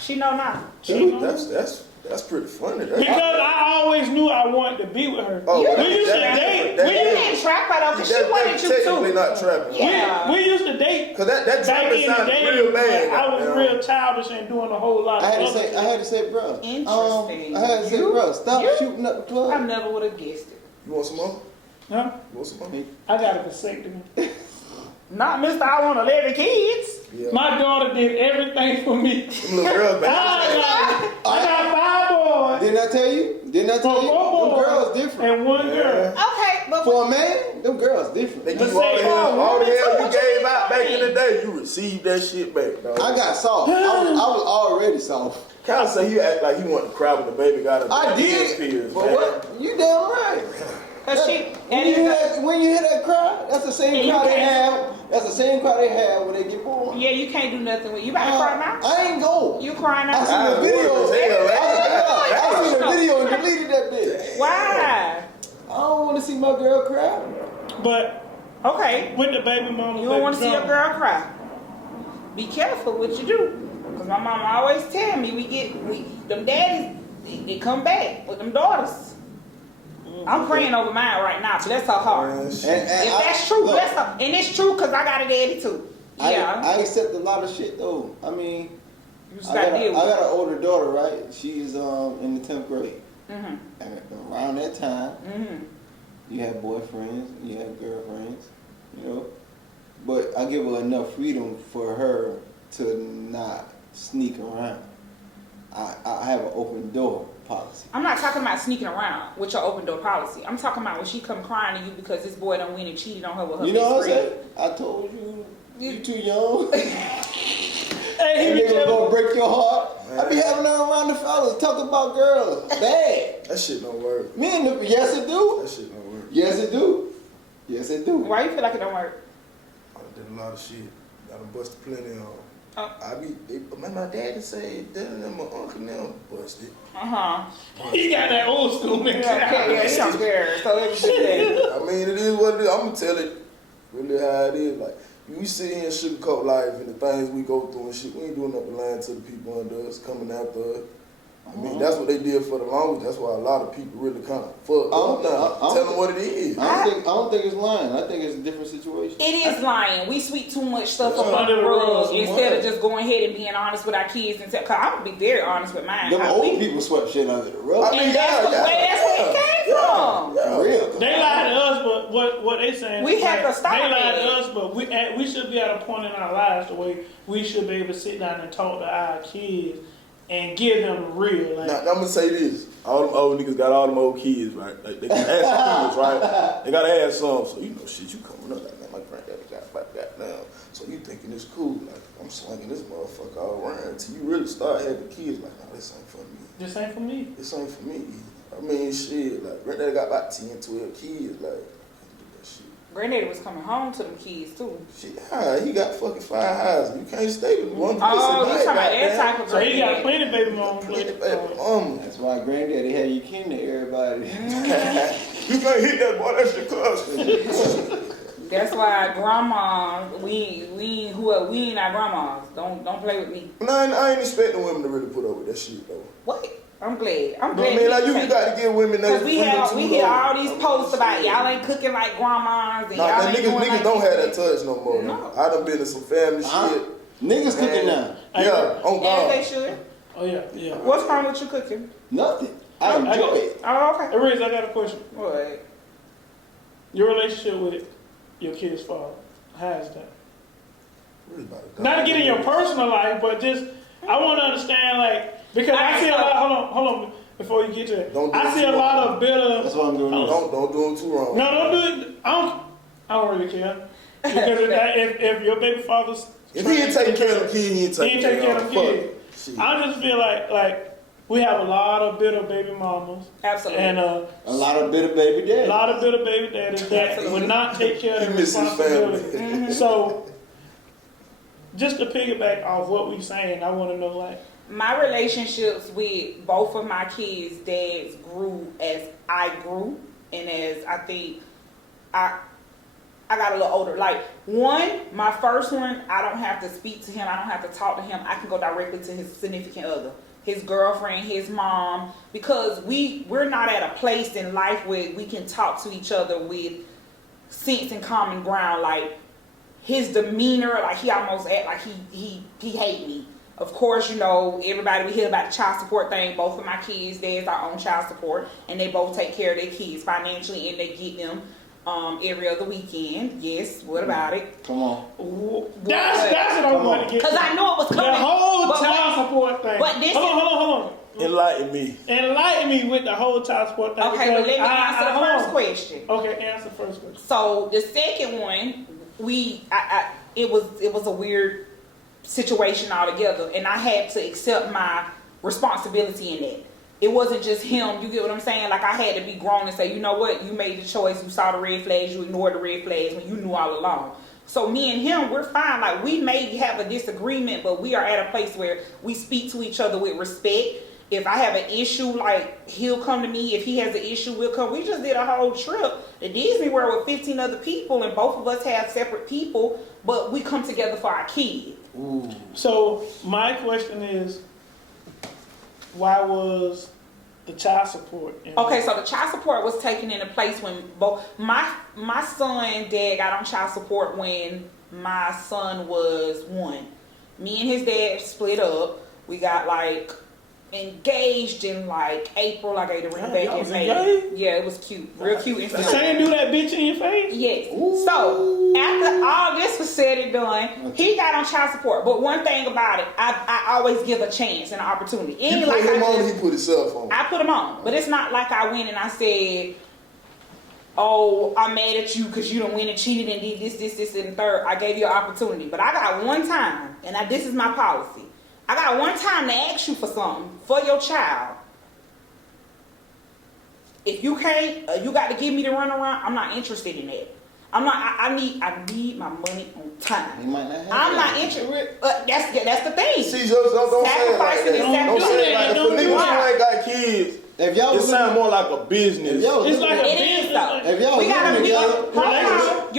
She know now. Dude, that's pretty funny. Because I always knew I wanted to be with her. Oh, we used to date. You didn't trap her though, because she wanted you technically too. not trapping. Yeah. We used to date. Cause that Back trapping in the sounds day, real bad. I was real childish and doing a whole lot of I had other to say, bro. Interesting. I had to say, bro, stop You? shooting up the I club. never would have guessed it. You want some more? Huh? You want some more? I got a vasectomy. Not Mr. I want 11 kids. Yeah. My daughter did everything for me. Them little girls back. I got 5 boys. Didn't I tell you? Them 4 boys girls different. and 1 girl. Okay, but For a man, them girls different. They give you Say, all the hell you what you gave out back mean? in the day. You received that shit back, dog. I got soft. I was already soft. Kind of say he act like he wanted to cry when the baby got his I did. pills, But man. what? You damn right. cause she When you hear that cry, that's the same cry they have. That's the same cry they have when they get born. yeah, you can't do nothing with you. About to cry now? I ain't go. You crying I now? seen the video. I seen the Why? video and deleted that bitch. Why? I don't want to see my girl cry. But Okay. with the baby mama, You don't want to see your girl cry. Be careful what you do. Cause my mama always tell me them daddies, they come back with them daughters. I'm praying over mine right now, but that's her heart. If that's true, look, that's her. And it's true because I got a daddy too. Yeah. I accept a lot of shit though. I mean, You just I gotta got deal with an older daughter, right? She's in the 10th grade. it. And around that time, Mm-hmm. you have boyfriends, you have girlfriends, you know. But I give her enough freedom for her to not sneak around. I have an open door policy. I'm not talking about sneaking around with your open door policy. I'm talking about when she come crying to you because this boy done went and cheated on her with her You know best what I'm friend. saying? I told you, you too young. Hey, And he they be gonna break your heart. Man. I be having her around the fellas, talk about girls. Bad. That shit don't work. Me and the, yes it do. That shit don't work. Yes it do. Yes it do. Why you feel like it don't work? I done did a lot of shit. I done busted plenty of. Oh. My daddy said that and my uncle now busted. He got that old school nigga. Yeah, he don't care. So it was just that. I mean, it is what it is. I'm gonna tell it really how it is. Like, we sit here and sugarcoat life and the things we go through and shit. We ain't doing nothing lying to the people under us, coming after us. I mean, that's what they did for the longest. That's why a lot of people really kind of fuck up now. Tell them what it is. I don't think it's lying. I think it's a different situation. It is lying. We sweep too much stuff up Under under the the rug rug. instead of just going ahead and being honest with our kids and tell. Cause I'm gonna be very honest with mine. Them How old we- people swept shit under the rug. I mean, And that's where it came from. For real. They lied to us, but what they saying? We is have that to stop They lied it. to us, but we should be at a point in our lives the way we should be able to sit down and talk to our kids and give them the real. Like, Now, I'm gonna say this: all them old niggas got all them old kids, right? Like, they can ask the kids, right? They gotta ask some. So you know, shit, you coming up like, my granddaddy got like that now. So you thinking it's cool? Like, I'm slinging this motherfucker all around until you really start having kids. Like, no, this ain't for me. this ain't for me. This ain't for me. I mean, shit. Like, granddaddy got about 10, 12 kids. Like, I can't do that shit. Granddaddy was coming home to them kids too. Shit, he got fucking 5 houses. You can't stay with one place. Oh, a you night, talking about that goddamn. type of So he got granddaddy. plenty baby mamas. Plenty baby mama. That's why granddaddy had you kin to everybody. You can't hit that boy. That's your cousin. That's why grandma, we ain't our grandmas. Don't play with me. No, I ain't expecting women to really put up with that shit though. What? I'm glad. I'm You know what I glad. mean? Like, you got to give women that. Because we hear all these posts about y'all ain't cooking like grandmas and Nah, y'all that ain't doing niggas like don't have that this. touch no more. No. I done been to some family shit. Niggas cooking now. Yeah, on As they God. should. Oh yeah. What's wrong with you cooking? Nothing. I enjoy it. Oh, okay. Hey, Riz, I got a question. What? Your relationship with your kid's father, how is that? Really about it. Not to get in your personal life, but just I want to understand, like, because I see a lot. Hold on, before you get to it. Don't do I it see too a lot wrong. of bitter. That's what I'm doing. Don't do them too wrong. No, don't do it. I don't really care because if your baby father's If he ain't taking care of the kid, he ain't taking care of the kid. Shit. I just feel like we have a lot of bitter baby mamas Absolutely. and A lot of bitter baby a daddy. lot of bitter baby daddies that Absolutely. would not take care of He their miss his family. responsibility. So, just to piggyback off what we saying, I want to know, like, My relationships with both of my kids' dads grew as I grew, and as I think I got a little older. Like, my first one, I don't have to speak to him. I don't have to talk to him. I can go directly to his significant other, his girlfriend, his mom, because we're not at a place in life where we can talk to each other with sense and common ground. Like, his demeanor, like, he almost act like he hate me. Of course, you know, everybody, we hear about the child support thing. Both of my kids, there's our own child support, and they both take care of their kids financially, and they get them every other weekend. Yes, what about it? Come on. that's what I want to get. Because I knew it was coming. The whole But child wait, support thing. but this hold on. Enlighten me. Enlighten me with the whole child support thing. Okay, but let me because answer the hold first on. question. Okay, answer the first question. So the second one, it was a weird situation altogether, and I had to accept my responsibility in that. It wasn't just him. You get what I'm saying? Like, I had to be grown and say, you know what? You made the choice. You saw the red flags. You ignored the red flags when you knew all along. So me and him, we're fine. Like, we may have a disagreement, but we are at a place where we speak to each other with respect. If I have an issue, like, he'll come to me. If he has an issue, we'll come. We just did a whole trip to Disney World with 15 other people, and both of us have separate people, but we come together for our kids. Ooh. So my question is, why was the child support? Okay, so the child support was taken into place when both my son dad got on child support when my son was 1. Me and his dad split up. We got like engaged in like April. I gave the ring back y'all in was May. engaged? Yeah, it was cute, real cute and The simple. same do that bitch in your face? Yes. So after all this was said and done, he got on child support. But one thing about it, I always give a chance and an opportunity. It He ain't put like him I on, just- he put himself on. I put him on, but it's not like I went and I said, oh, I'm mad at you because you done went and cheated and did this, and the third. I gave you an opportunity. But I got one time, and this is my policy. I got one time to ask you for something for your child. If you can't, you got to give me the runaround. I'm not interested in that. I'm not. I need my money on time. He might not have I'm not interested. That's the thing. See, don't Sacrificing say it is like that. Don't say it like that. Don't For do niggas that. who ain't got kids, If y'all it was sound more like a business. It's like a It is though. If y'all We gotta living be. together, Hold on.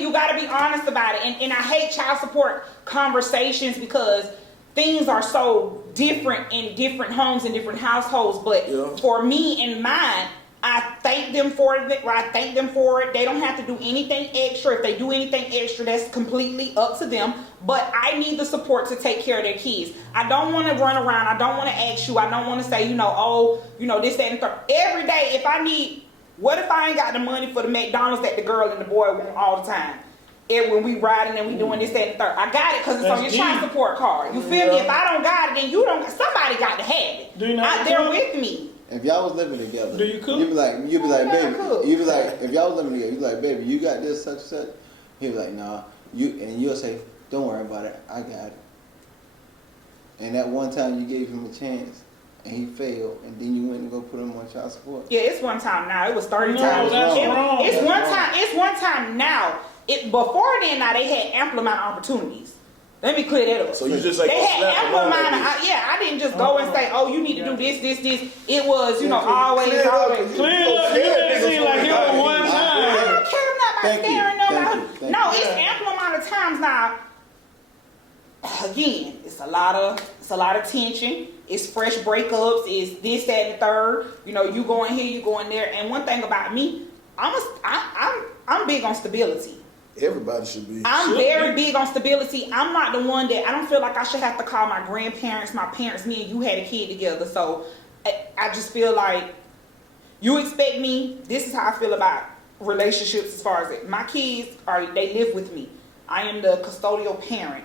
You gotta be honest about it. And I hate child support conversations because things are so different in different homes and different households. But Yeah. for me and mine, I thank them for it. They don't have to do anything extra. If they do anything extra, that's completely up to them. But I need the support to take care of their kids. I don't want to run around. I don't want to ask you. I don't want to say, this, that, and the third. Every day, what if I ain't got the money for the McDonald's that the girl and the boy want all the time? When we riding and we doing this, that, and the third. I got it because it's on your child support card. You feel me? If I don't got it, then somebody got to have it. Do you know out there with me. if y'all was living together, Do you cook? You'd be like, Yeah, I baby. cook. You'd be like, if y'all was living together, you'd be like, baby, you got this such and such. He'd be like, nah. You'll say, don't worry about it. I got it. And that one time you gave him a chance and he failed, and then you went and go put him on child support. Yeah, it's one time now. It was 30 No, times. that's wrong. It's one time. It's one time now. Before then, now they had ample amount of opportunities. Let me clear that up. So you just like They had slap ample them on amount of. that I didn't just go and say, "Oh, you need to do this." It was, bitch. always. Clear it up, always. 'cause Clear you up. scared You made it niggas seem like from it was the one ID. time. I don't care about Thank you. staring them Thank out. you. No, Thank it's you. ample amount of times now. Again, it's a lot of tension. It's fresh breakups. It's this, that, and the third. You going here, you going there. And one thing about me, I'm big on stability. Everybody should be. I'm Should very be. big on stability. I'm not the one that I don't feel like I should have to call my grandparents, my parents. Me and you had a kid together, so I just feel like you expect me. This is how I feel about relationships. As far as it, my kids they live with me. I am the custodial parent.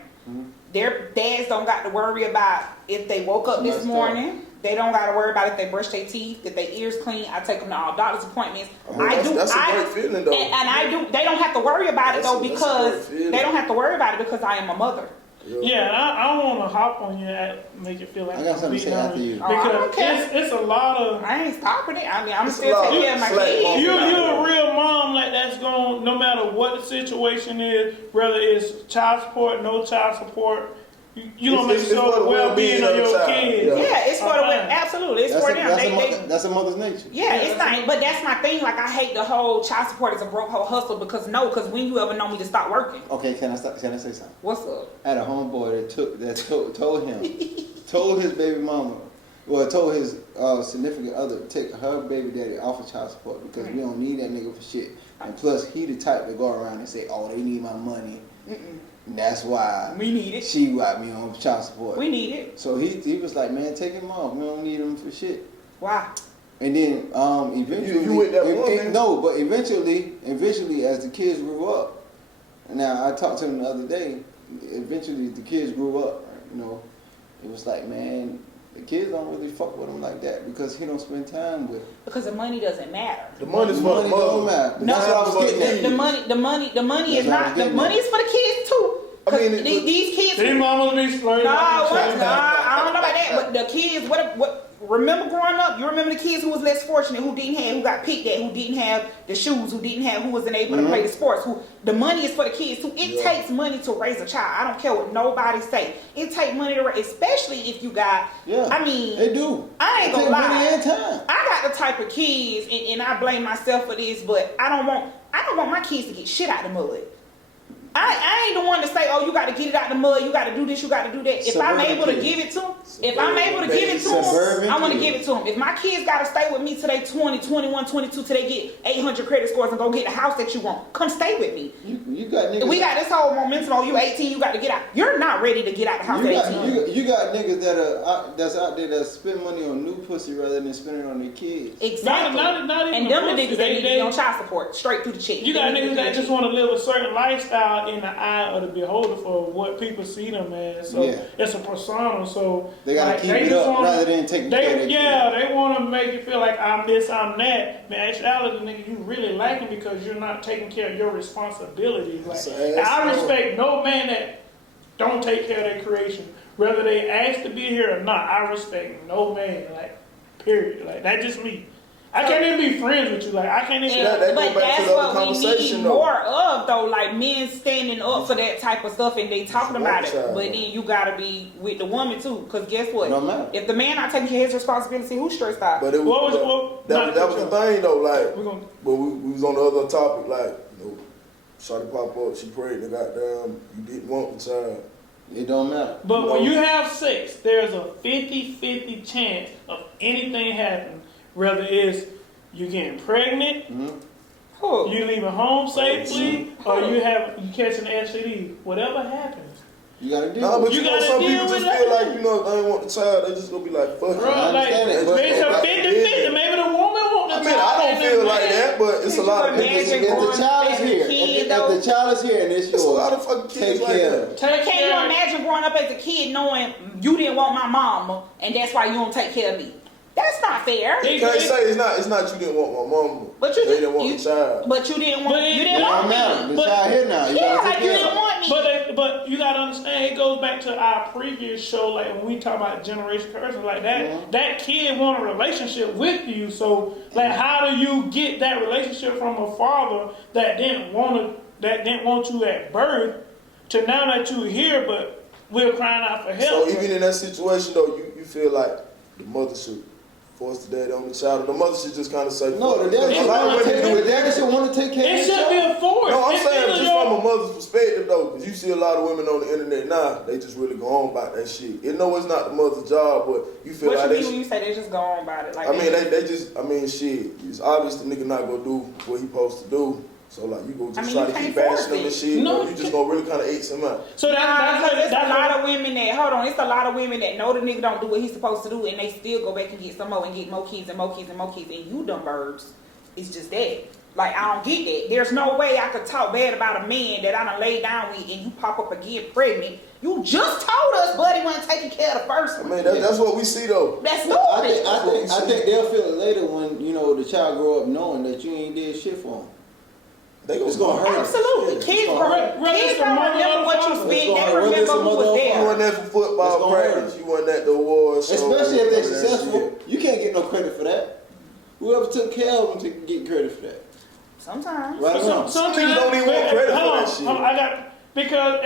Their dads don't got to worry about if they woke up this morning. They don't got to worry about if they brush their teeth, if their ears clean. I take them to all doctor's appointments. That's a great feeling, though. And I do. They don't have to worry about it though That's a because great feeling. they don't have to worry about it because I am a mother. Yeah, and I don't want to hop on you and make it feel like I got something to say after you. Oh, I don't Because care. it's a lot of. I ain't stopping it. I mean, I'm It's a still lot taking of care of my slack kids. walking. You're a real mom, like that's going, no matter what the situation is, whether it's child support, no child support, you gonna make It's sure for the the well-being well-being of of your the child. kids. Yeah. Yeah, it's for the fine. absolutely. It's That's for a, them. that's a mother's nature. Yeah, it's not. But that's my thing. Like I hate the whole child support is a broke hoe hustle because when you ever know me to stop working? Okay, can I say something? What's up? I had a homeboy told his baby mama, told his significant other, take her baby daddy off of child support because we don't need that nigga for shit. And plus, he the type to go around and say, "Oh, they need my money." And that's why We need it. she got me on child support. We need it. So he was like, "Man, take him off. We don't need him for shit." Why? And then eventually, You with that woman? no, but eventually, as the kids grew up, now I talked to him the other day. Eventually, the kids grew up. It was like, man, the kids don't really fuck with him like that because he don't spend time with them. Because the money doesn't matter. The money's for the don't mother. matter. But No, that's what I was getting at. The money is That's what I not. was The getting money at. is for the kids too. I mean, These kids. These mamas be splurging. I don't know about that. But the kids, what? Remember growing up? You remember the kids who was less fortunate, who got picked at, who didn't have the shoes, who wasn't able to play the sports. The money is for the kids too. It takes money to raise a child. I don't care what nobody say. It takes money to raise, especially if you got. Yeah, I mean, they do. I ain't It gonna take money lie. and time. I got the type of kids, and I blame myself for this, but I don't want my kids to get shit out of the mud. I ain't the one to say, oh, you got to get it out the mud, you got to do this, you got to do that. If I'm able to give it to them, I want to give it to them. If my kids got to stay with me till they 20, 21, 22, till they get 800 credit scores and go get the house that you want, come stay with me. You got niggas. We got this whole momentum. Oh, you 18, you got to get out. You're not ready to get out the house at 18. You got niggas that's out there that spend money on new pussy rather than spending on their kids. Exactly. Not even And them the pussy. niggas that need to be on child support, straight through the check. You got niggas that just want to live a certain lifestyle in the eye of of the beholder for what people see them as. So Yeah. it's a persona. So They gotta like, keep it just up wanna- rather than taking care of their they want to make you feel like I'm this, I'm that. Man, actuality, nigga, you really lacking because you're not taking care of your responsibilities. Like, I respect no man that don't take care of their creation, whether they ask to be here or not. I respect no man, like, period. Like, that's just me. I can't even be friends with you. Like, I can't even. Yeah, that go but back that's to the what we conversation, need though. more of, though. Like men standing up for that type of stuff and they talking about it. Child. But then you gotta be with the woman too, because guess what? No matter. If the man not taking care of his responsibility, who's stressed out? But it was, that was the thing though. Like, We're gonna, but we was on the other topic. Like, you know, shawty pop up, she prayed, and goddamn, you didn't want the child. It don't matter. but No. when you have sex, there's a 50-50 chance of anything happening. Whether it's you getting pregnant, Who? you leaving home safely, or you catching an STD. Whatever happens. You gotta deal Nah, with but it. you You know, gotta some deal people with just feel that. like, you know, if they ain't want the child, they just gonna be like, fuck Bro, it. I like, understand that, it's a but- 50-50. Maybe the woman want the I mean, child. I don't and the feel like man- that, but it's a lot of Could you niggas. imagine If the going child is as a here, kid, if though? the child is here and it's It's a yours, lot of fucking kids take like care that. of it. Take Can you care. imagine growing up as a kid knowing you didn't want my mama and that's why you don't take care of me? That's not fair. They- Can't say it's not you didn't want my mama, But you they didn't want you- the child. But you didn't want But it- you It didn't don't want matter. me. The But- child here now. You Yeah, gotta like take you care didn't of it. want me. But you gotta understand, it goes back to our previous show, like when we talk about generation curses like that. Mhm. That kid want a relationship with you, so like, how do you get that relationship from a father that didn't want you at birth to now that you're here, but we're crying out for help? So even in that situation though, you feel like the mother should force the daddy on the child, or the mother should just kind of say, No, the fuck it. daddy A should lot of want to women take do the it. daddy should want to take care It of should his be child. a force. No, I'm It's saying either just your- from a mother's perspective though, because you see a lot of women on the internet now, they just really go on about that shit. You know it's not the mother's job, but you feel What like you they mean when you say they just go on about it? Like I mean, they just, I mean, shit. It's obvious the nigga not gonna do what he supposed to do. So like, you go just I mean, try you to can't keep bashing force him and it. shit. No, No, you just gonna really kind of X him out. So Nah, that's it's a what lot of women that hold on. It's a lot of women that know the nigga don't do what he's supposed to do, and they still go back and get some more and get more kids and more kids and more kids. And you dumb birds, it's just that. Like I don't get that. There's no way I could talk bad about a man that I done laid down with, and you pop up again pregnant. You just told us, buddy, wasn't taking care of the first I one. mean, that's what we see though. That's I stupid. think they'll feel it later when you know the child grow up knowing that you ain't did shit for him. They It's gonna hurt. Absolutely, Yeah, kids it's gonna hurt. It's the don't mother remember or what you father. spent. It's gonna They hurt. Whether it's remember the who mother was or You there. went there for It's football gonna practice. You went at the awards show. Especially if they're that successful, shit. you can't get no credit for that. Whoever took care of them to get credit for that. Sometimes. Right or wrong? Sometimes Niggas don't even want credit for hold on, that shit. hold on, I got because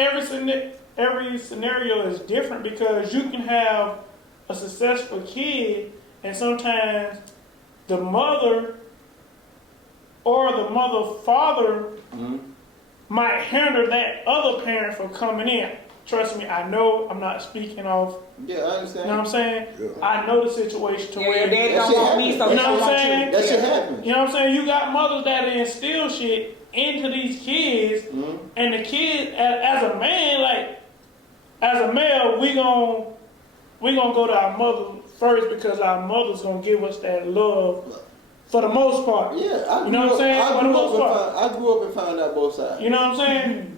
every scenario is different because you can have a successful kid and sometimes the mother or the father might hinder that other parent from coming in. Trust me, I know I'm not speaking off. Yeah, I understand. You know what I'm saying? Yeah. I know the situation to Yeah, where your daddy That don't shit want me, happens. so You he know don't what I'm want saying? you. That shit Yeah. happens. You know what I'm saying? You got mothers that instill shit into these kids, and the kid, as a man, like as a male, we gonna go to our mother first because our mother's gonna give us that love for the most part. Yeah, You know what I'm saying? For the most part. I grew up and found out both sides. You know what I'm saying?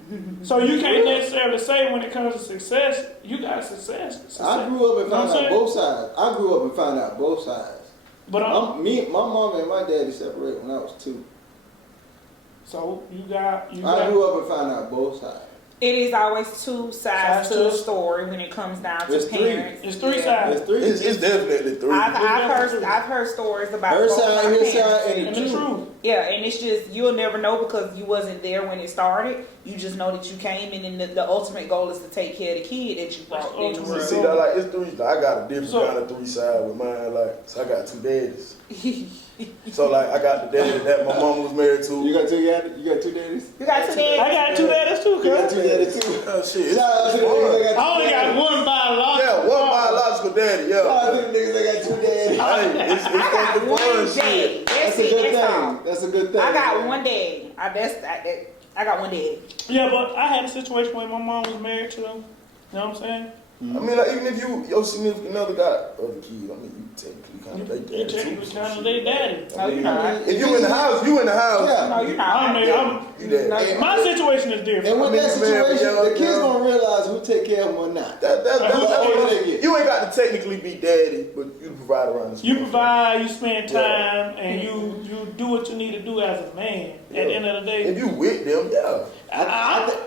So you can't necessarily say when it comes to success, you got success. I grew up and You know what found I'm out saying? both sides. I grew up and found out both sides. But My mom and my daddy separated when I was 2. so you got. I grew up and found out both sides. It is always two sides Sides to to the it. story when it comes down to It's three. parents. It's three Yeah. sides. There's 3. It's definitely 3. I've heard stories about Her both side, my his parents. side, And the truth. Yeah, and it's just you'll never know because you wasn't there when it started. You just know that you came in, and the ultimate goal is to take care of the kid that you brought That's into the ultimate. world. See that like it's 3. Like, I got a different So- kind of 3 side with mine. Like, so I got 2 daddies. So like I got the daddy that my mom was married to. You got 2 daddies? You got 2 daddies? You got two days. I got 2 daddies too, You got cuz. 2 daddies too? Oh shit. Shout out to the niggas that got I only got one biological. Yeah, one biological daddy. Shout out Yeah. to the niggas that got 2 daddies. Hey, it's I got fucking one fun day. shit. That's That's a it. good That's all. thing. That's a good thing. I got man. one day. I got one day. Yeah, but I had a situation where my mom was married to them. You know what I'm saying? I mean, like, even if your significant other got other kids, I mean, you technically kind of they You daddy technically too. kind of their daddy. No, you're not. If you in the house, you in the house. Yeah. No, you're not. You daddy. No, you're My situation is different. And with that situation, the kids yeah. gonna realize who take care of them or not. That's That's all all they get. you ain't got to technically be daddy, but you provide around the You provide, you spend Yeah. time, and you do what you need to do as a man. At the end of the day, If you with them, yeah.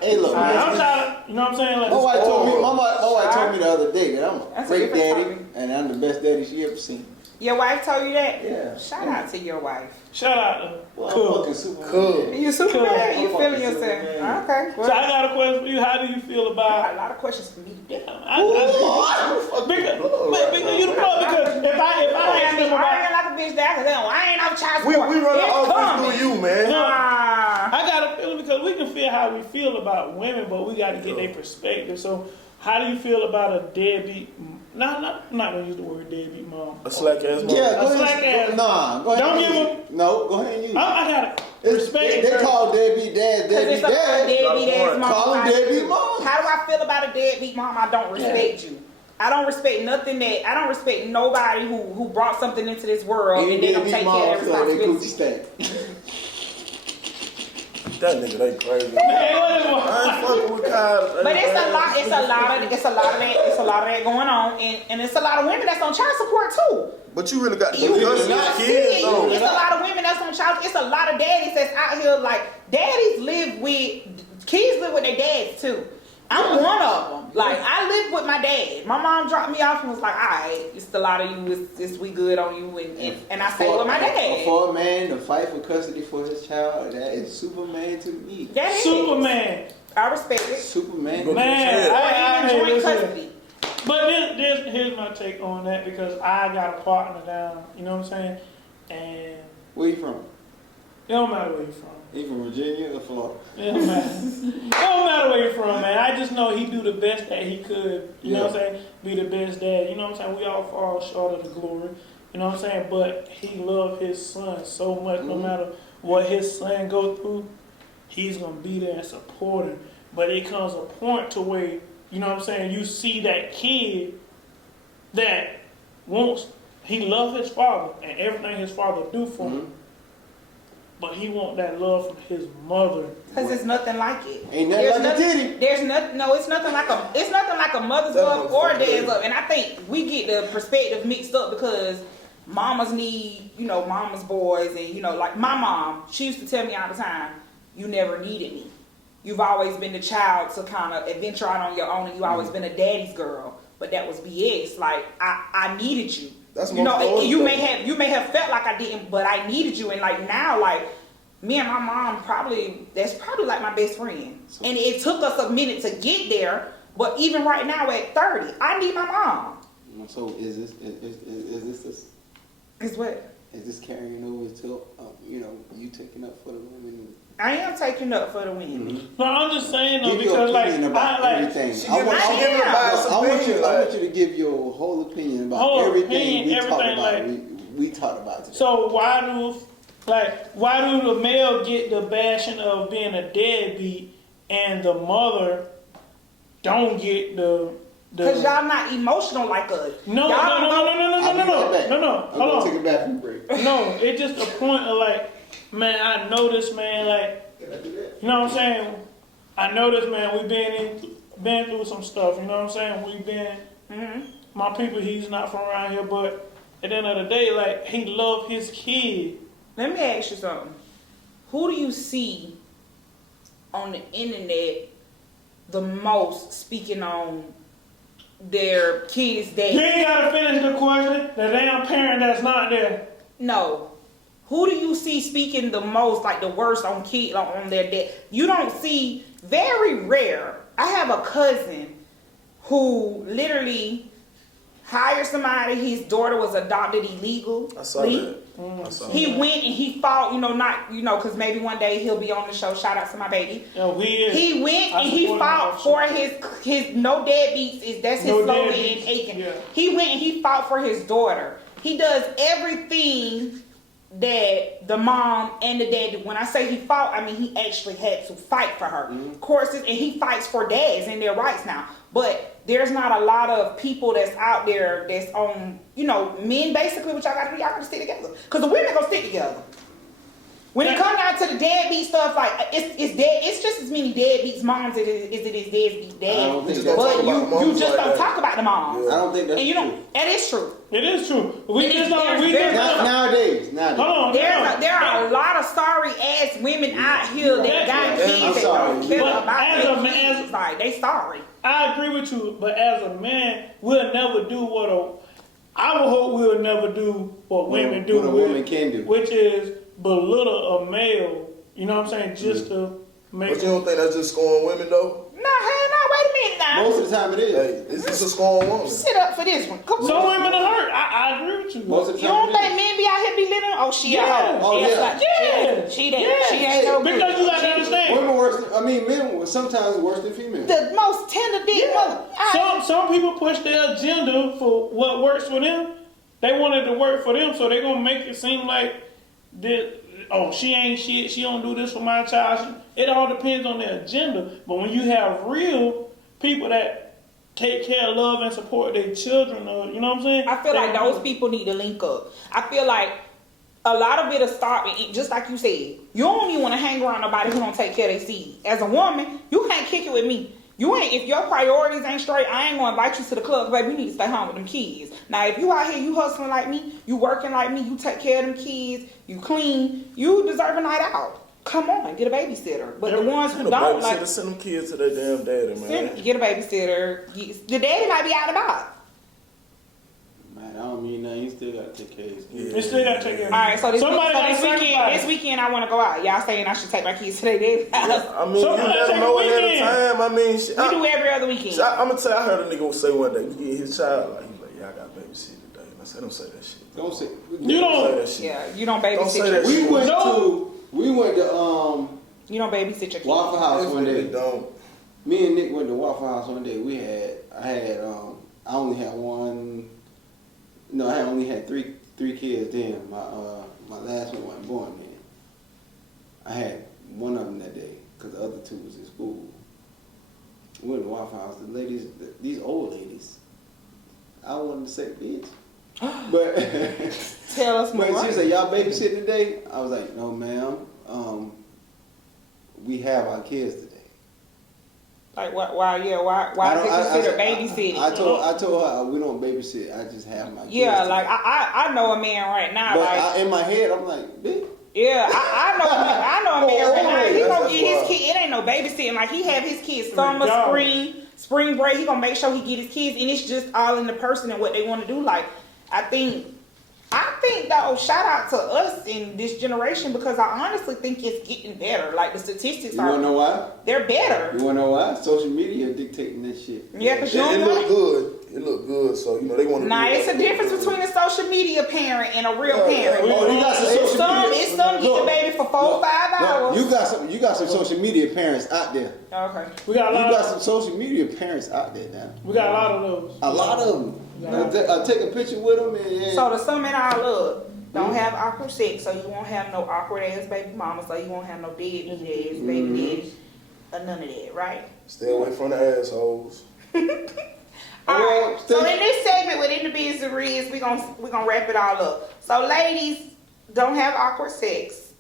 Hey, look, man. I'm trying. You know what I'm saying? Like, My wife told me. Oh. My wife told me the other day that I'm a That's a great different daddy, topic. and I'm the best daddy she ever seen. Your wife told you that? Yeah. Shout out to your wife. shout out to Well, I'm Cool. fucking super. Cool. You Superman? Cool. You I'm feeling fucking yourself? Superman. Okay. So Well, I got a question for you. How do you feel a about? lot of questions for me. Because you the plug. Because if I I ask them mean, I about, ain't like a bitch that, cause I ain't no child We support. run the It's office coming. through you, man. Ah. I got a feeling because we can feel how we feel about women, but we got to get their perspective. So, how do you feel about a deadbeat? No, I'm not gonna use the word deadbeat mom. A slack ass mom. Yeah, A go slack ahead. ass. Nah, go ahead. Don't and give use them- it. No, go ahead and use it. I gotta It's- respect. They her. call deadbeat dads Cause deadbeat it's a lot of dads. deadbeat ass mom. Call them deadbeat mom. How do I feel about a deadbeat mom? I don't respect you. I don't respect nothing I don't respect nobody who brought something into this world Any and they don't deadbeat take care mom of so they coochie responsibility. stank. That nigga, they crazy. Hey, whatever. I ain't fucking with Kyle. But it's a lot of that going on, and it's a lot of women that's on child support too. But you really got to You discuss see your it. kids, though. It's a lot of women that's on child. It's a lot of daddies that's out here like daddies kids live with their dads too. I'm one of them. Like I live with my dad. My mom dropped me off and was like, "All right, it's a lot of you. It's we good on you." And I stay with my dad. For a man to fight for custody for his child, that is Superman to me. That is Superman. I respect it. Superman. Man, Or I even joint listen. custody. But here's my take on that because I got a partner down. You know what I'm saying? And Where you from? it don't matter where you're from. He from Virginia or Florida? It don't matter. It don't matter where you're from, man. I just know he do the best that he could. You know what I'm saying? Be the best dad. You know what I'm saying? We all fall short of the glory. You know what I'm saying? But he loved his son so much. No matter what his son go through, he's gonna be there and support him. But it comes a point to where, you know what I'm saying, you see that kid that he loves his father and everything his father do for him. But he want that love from his mother. Cause it's nothing like it. Ain't nothing like a titty. There's nothing. No, it's nothing like a mother's love or a dad's love. And I think we get the perspective mixed up because mamas need, mama's boys, and like my mom, she used to tell me all the time, "You never needed me. You've always been the child to kind of adventure out on your own, and you always been a daddy's girl." But that was BS. Like I needed you. That's You may have felt like I didn't, but I needed you. And like now, like me and my mom that's probably like my best friend. And it took us a minute to get there, but even right now at 30, I need my mom. So is this Is what? is this carrying over to you taking up for the women? I am taking up for the women. No, I'm just saying though Give your because like opinion about everything. She I give want her biased I want opinion, you to give your whole opinion about Whole everything opinion, we talked about today. So why do the male get the bashing of being a deadbeat and the mother don't get the Because y'all not emotional like us. No. I'll be right back. Hold I'm on. gonna take a bathroom break. No, it's just a point of like, man, I know this man, like, Can I do that? you know what I'm saying? I know this man, we've been through some stuff, you know what I'm saying? My people, he's not from around here, but at the end of the day, like, he loved his kid. Let me ask you something. Who do you see on the internet the most speaking on their kids' dad? You ain't gotta finish the question. The damn parent that's not there. No. Who do you see speaking the most, like the worst on their dad? You don't see, very rare. I have a cousin who literally hired somebody. His daughter was adopted illegal. I saw that. He went and he fought, because maybe one day he'll be on the show. Shout out to my baby. Yo, He went and he fought for his no deadbeats. That's his No slogan deadbeats, in Aiken. yeah. He went and he fought for his daughter. He does everything that the mom and the dad. When I say he fought, I mean he actually had to fight for her. Courses, and he fights for dads and their rights now. But there's not a lot of people that's out there that's on, men basically, what y'all gotta do, y'all gotta stick together. Because the women gonna stick together. When it comes down to the deadbeat stuff, like it's just as many deadbeats moms as it is deadbeat dads. But you just don't talk about the moms. I don't think that's true. And it's true. It is true. Nowadays. Hold on. There are a lot of sorry ass women out here that got kids that don't care about their kids. Like, they sorry. I agree with you, but as a man, we'll never do I would hope we'll never do what women do. What a woman can do. Which is belittle a male, you know what I'm saying, just to make. But you don't think that's just scoring women though? No, hell no, wait a minute now. Most of the time it is. Hey, it's just a scoring woman. Sit up for this one. Come on. Some women are hurt. I agree with you. Most of the You time don't think men be out here belittling? Oh, she a hoe. Oh, yeah. She ain't no good. Because you gotta understand. Women men were sometimes worse than females. The most tender dick mother. Some people push their agenda for what works for them. They want it to work for them, so they're gonna make it seem like that. Oh, she ain't shit. She don't do this for my child. It all depends on their agenda. But when you have real people that take care, love, and support their children, you know what I'm saying? I feel like those people need to link up. I feel like a lot of it will start, just like you said. You don't even want to hang around nobody who don't take care of their seed. As a woman, you can't kick it with me. If your priorities ain't straight, I ain't gonna invite you to the club, baby. You need to stay home with them kids. Now, if you out here, you hustling like me, you working like me, you take care of them kids, you clean, you deserve a night out. Come on, get a babysitter. But the ones who don't, like, send them kids to their damn daddy, man. Get a babysitter. The daddy might be out and about. Man, I don't mean nothing. You still gotta take care of his kids. You still gotta take care of All right, so this weekend, I want to go out. Y'all saying I should take my kids to their daddy house? I mean, you never know ahead of time. I mean, We do every other weekend. I'm gonna tell you, I heard a nigga say one day, we get his child, like, he's like, yeah, I got babysit today. And I said, don't say that shit. Don't say. You don't. Say that shit. Yeah, you don't Don't say babysit that your shit. We went to You don't babysit your kids. Waffle House one day. Don't. Me and Nick went to Waffle House one day. I only had one. No, I only had three kids then. My last one wasn't born then. I had one of them that day because the other two was in school. We went to Waffle House. The ladies, these old ladies, I wanted to say bitch, but Tell us more. but she said, y'all babysit today? I was like, no, ma'am. We have our kids today. Like what? Why is it considered babysitting? I told her we don't babysit. I just have my kids. Yeah, today. like I know a man right now. But in my head, I'm like, bitch. Yeah, I know a man right now. He gonna get his wild. kid. It ain't no babysitting. Like he have his kids summer, job. spring break. He gonna make sure he get his kids, and it's just all in the person and what they want to do. Like I think though, shout out to us in this generation because I honestly think it's getting better. Like the statistics You wanna know why? they're better. You wanna know why? Social media dictating that shit. Yeah, because you It don't look want. good. It look good, so they want to. Nah, it's a difference between a social media parent and a real parent. Oh, you got some social media. It's some get the baby for 4-5 hours. You got some social media parents out there. Okay. We got a You lot. got some social media parents out there now. We got a lot of those. A lot of them. I take a picture with them and So to sum it all up, don't have awkward sex, so you won't have no awkward ass baby mama, so you won't have no deadbeat ass baby daddy, or none of that, right? Stay away from the assholes. Alright, so in this segment within the Biz and Riz, we're gonna wrap it all up. So ladies, don't have awkward sex.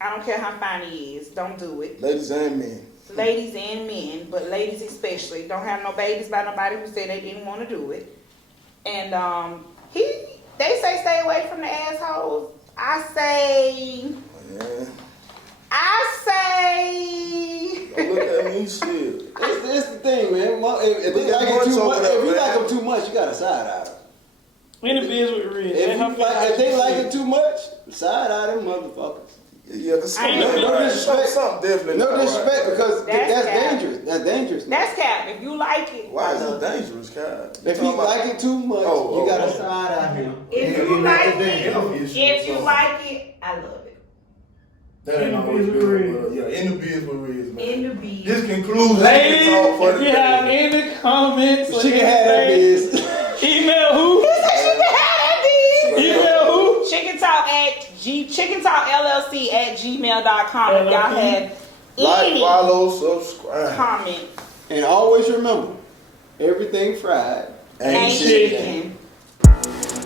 I don't care how fine he is, don't do it. Ladies and men. Ladies and men, but ladies especially, don't have no babies by nobody who said they didn't want to do it. And they say stay away from the assholes. I say Don't look at me, shit. It's the thing, man. If Look they at like it Bunch too over much, there, if you man. like them too much, you got to side eye them. In the biz with Riz. If they like it too much, side eye them motherfuckers. Yeah, because No disrespect. something definitely. No not disrespect right. because That's that's cap. dangerous. That's dangerous. that's cap. If you like it, Why is it dangerous, God? If he like it too much, Oh, you got to oh. side eye him. if you like it, I love it. That ain't always good. Yeah, in the biz with Riz, man. In the biz. This concludes Ladies, the talk for if the you have day. any comments, or She can have that anything, biz. email who? Email who? Chicken Talk LLC at gmail.com. If y'all have Like, any follow, subscribe. comment. And always remember, everything fried. Ain't Ain't chicken. chicken.